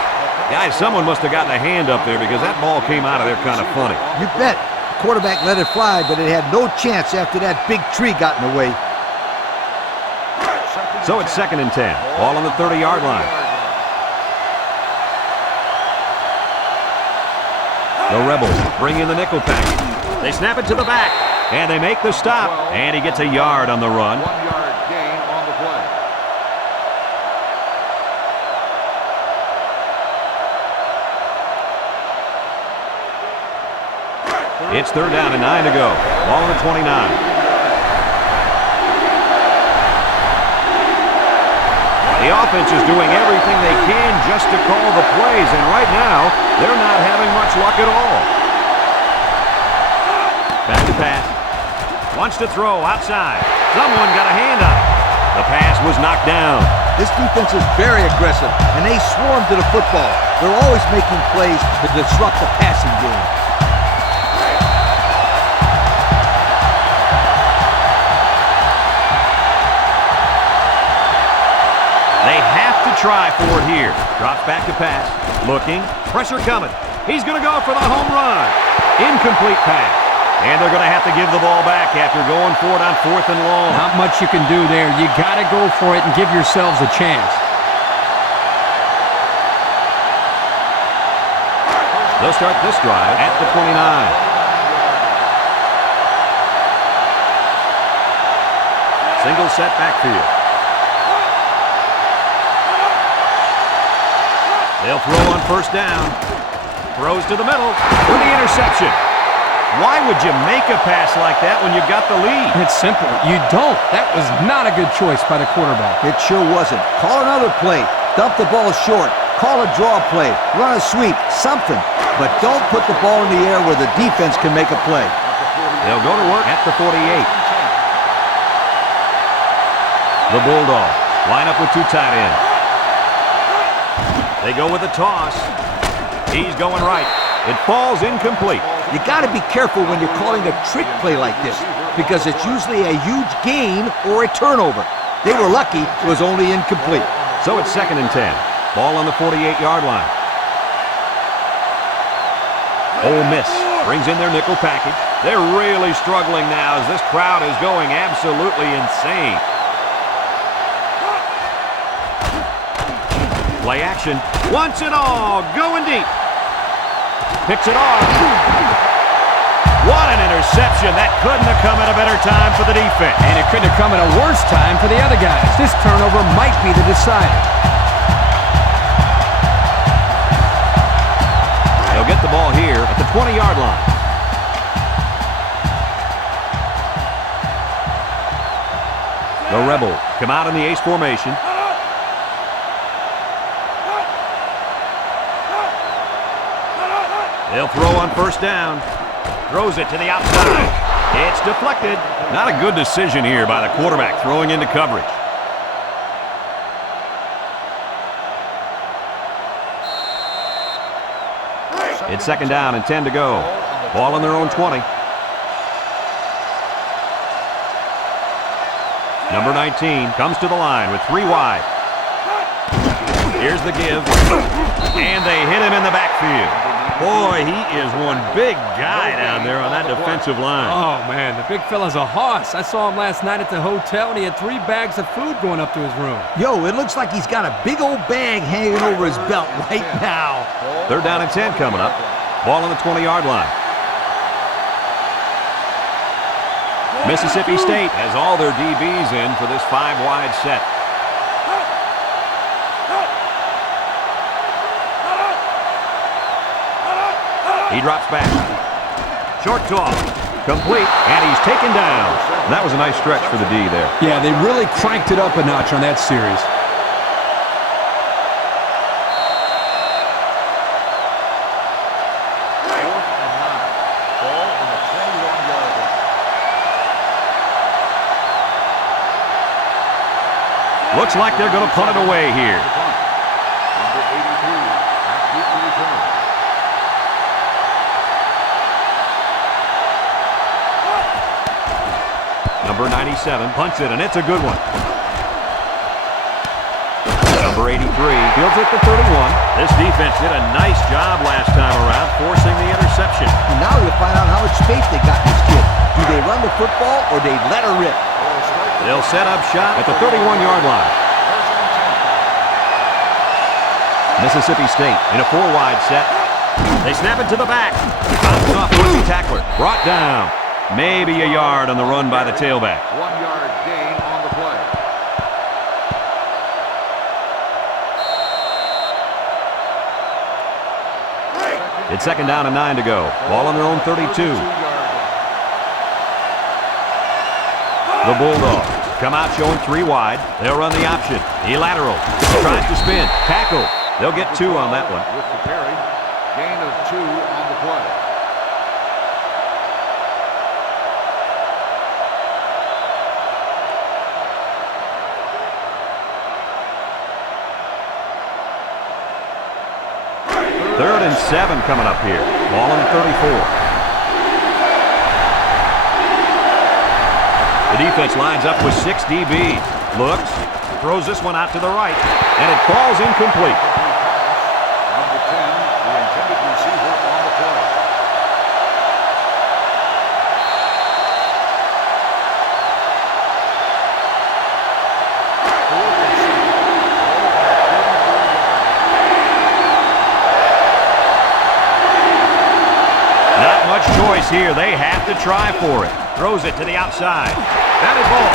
Guys, someone must have gotten a hand up there because that ball came out of there kind of funny. You bet. The quarterback let it fly, but it had no chance after that big tree got in the way. So it's 2nd and 10. Ball on the 30-yard line. The Rebels bring in the nickel package. They snap it to the back, and they make the stop, and he gets a yard on the run. 1-yard gain on the play. It's 3rd down and 9 to go. Ball on the 29. The offense is doing everything they can just to call the plays, and right now, they're not having much luck at all. Back to pass. Wants to throw outside. Someone got a hand on it. The pass was knocked down. This defense is very aggressive, and they swarm to the football. They're always making plays to disrupt the passing game. They have to try for it here. Drops back to pass. Looking. Pressure coming. He's going to go for the home run. Incomplete pass. And they're going to have to give the ball back after going for it on 4th and long. Not much you can do there. You got to go for it and give yourselves a chance. They'll start this drive at the 29. Single set backfield. They'll throw on 1st down. Throws to the middle for the interception. Why would you make a pass like that when you've got the lead? It's simple. You don't. That was not a good choice by the quarterback. It sure wasn't. Call another play. Dump the ball short. Call a draw play. Run a sweep. Something. But don't put the ball in the air where the defense can make a play. They'll go to work at the 48. The Bulldogs line up with 2 tight ends. They go with a toss. He's going right. It falls incomplete. You got to be careful when you're calling a trick play like this, because it's usually a huge gain or a turnover. They were lucky it was only incomplete. So it's 2nd and 10. Ball on the 48-yard line. Ole Miss brings in their nickel package. They're really struggling now as this crowd is going absolutely insane. Play action. Wants it all. Going deep. Picks it off. What an interception. That couldn't have come at a better time for the defense. And it couldn't have come at a worse time for the other guys. This turnover might be the decider. They'll get the ball here at the 20-yard line. The Rebels come out in the ace formation. They'll throw on 1st down. Throws it to the outside. It's deflected. Not a good decision here by the quarterback throwing into coverage. It's 2nd down and 10 to go. Ball on their own 20. Number 19 comes to the line with 3 wide. Here's the give. And they hit him in the backfield. Boy, he is one big guy down there on that defensive line. Oh, man, the big fella's a hoss. I saw him last night at the hotel, and he had 3 bags of food going up to his room. Yo, it looks like he's got a big old bag hanging over his belt right now. 3rd down and 10 coming up. Ball on the 20-yard line. Mississippi State has all their DBs in for this 5-wide set. He drops back. Short toss. Complete. And he's taken down. That was a nice stretch for the D there. Yeah, they really cranked it up a notch on that series. Looks like they're going to punt it away here. Number 83, at deep to return. Number 97 punts it, and it's a good one. Number 83 fields it to 31. This defense did a nice job last time around, forcing the interception. And now you'll find out how much faith they got in this kid. Do they run the football or they let her rip? They'll set up shop at the 31-yard line. Mississippi State in a 4-wide set. They snap it to the back. Bounces off the tackler. Brought down. Maybe a yard on the run by the tailback. 1-yard gain on the play. It's 2nd down and 9 to go. Ball on their own 32. The Bulldogs come out showing 3 wide. They'll run the option. He lateral. Tries to spin. Tackle. They'll get 2 on that one. With the carry, gain of 2 on the play. Third and 7 coming up here. Ball on the 34. The defense lines up with 6 DBs. Looks, throws this one out to the right, and it falls incomplete. Number 10, the intended receiver on the play. Not much choice here. They have to try for it. Throws it to the outside. Batted ball.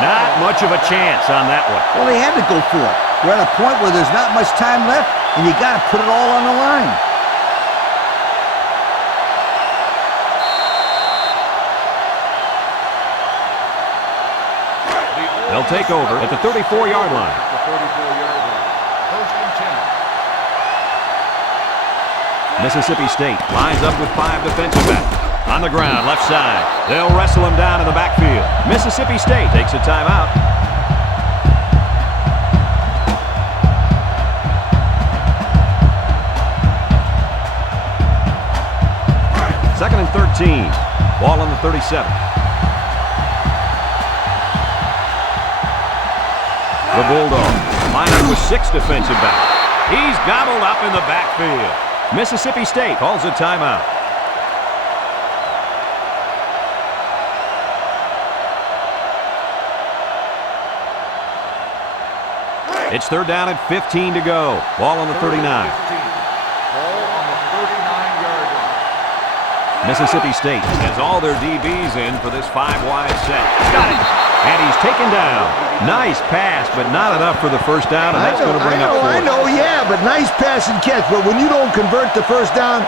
Not much of a chance on that one. Well, they had to go for it. We're at a point where there's not much time left, and you got to put it all on the line. They'll take over at the 34-yard line. The 34-yard line. 1st and 10. Mississippi State lines up with 5 defensive backs. On the ground, left side. They'll wrestle him down in the backfield. Mississippi State takes a timeout. Second and 13. Ball on the 37. The Bulldogs line up with 6 defensive backs. He's gobbled up in the backfield. Mississippi State calls a timeout. It's 3rd down and 15 to go. Ball on the 39. Ball on the 39-yard line. Mississippi State has all their DBs in for this 5-wide set. Got it. And he's taken down. Nice pass, but not enough for the first down, and that's going to bring up 4th. I know, yeah, but nice pass and catch. But when you don't convert the first down,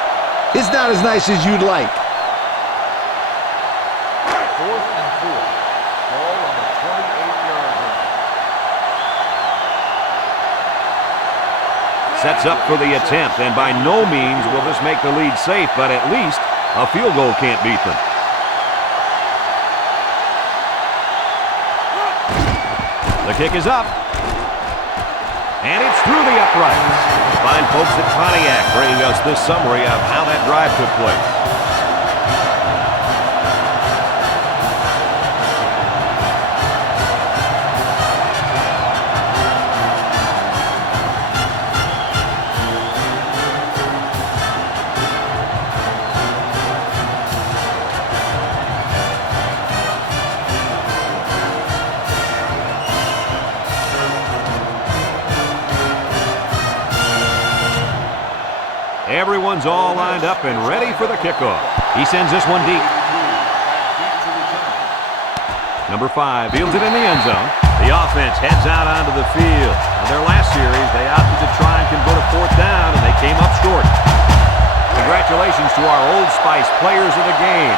it's not as nice as you'd like. 4th and 4. Ball on the 28-yard line. Sets up for the attempt, and by no means will this make the lead safe, but at least a field goal can't beat them. The kick is up. And it's through the uprights. Fine folks at Pontiac bringing us this summary of how that drive took place. Everyone's all lined up and ready for the kickoff. He sends this one deep. Number 5 fields it in the end zone. The offense heads out onto the field. In their last series, they opted to try and convert a 4th down, and they came up short. Congratulations to our Old Spice players of the game.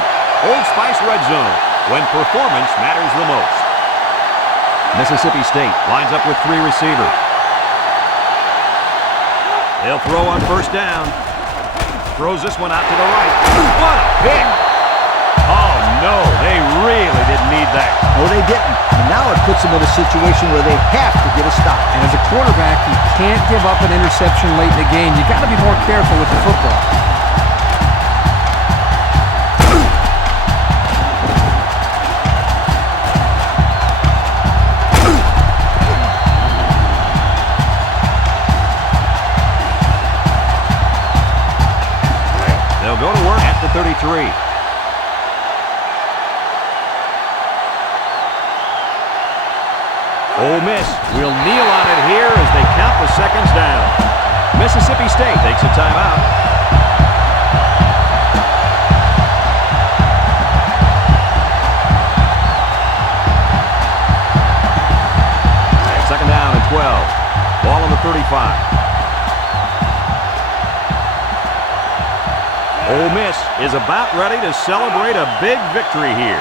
Old Spice Red Zone, when performance matters the most. Mississippi State lines up with 3 receivers. They'll throw on first down. Throws this one out to the right. What a pick! Oh, no, they really didn't need that. No, they didn't. And now it puts them in a situation where they have to get a stop. And as a quarterback, you can't give up an interception late in the game. You got to be more careful with the football. will kneel on it here as they count the seconds down. Mississippi State takes a timeout. Second down and 12. Ball on the 35. Ole Miss is about ready to celebrate a big victory here.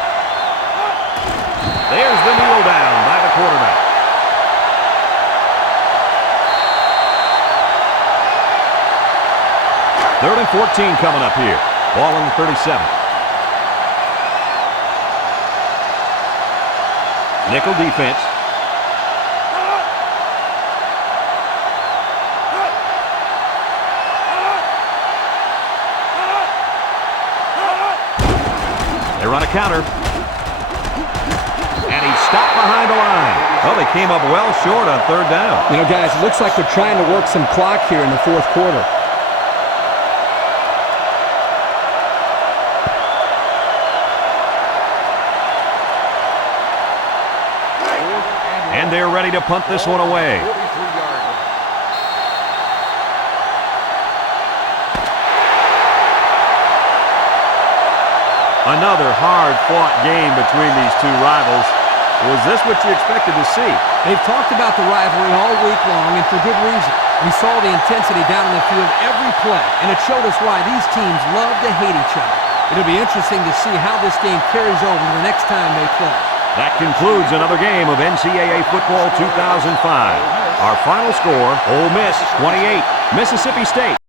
There's the kneel down by the quarterback. Third and 14 coming up here. Ball on the 37. Nickel defense. They run a counter. And he's stopped behind the line. Well, they came up well short on third down. You know, guys, it looks like they're trying to work some clock here in the fourth quarter. And they're ready to punt this one away. 43-yard line. Another hard-fought game between these two rivals. Was this what you expected to see? They've talked about the rivalry all week long, and for good reason. We saw the intensity down in the field every play, and it showed us why these teams love to hate each other. It'll be interesting to see how this game carries over the next time they play. That concludes another game of NCAA Football 2005. Our final score, Ole Miss 28, Mississippi State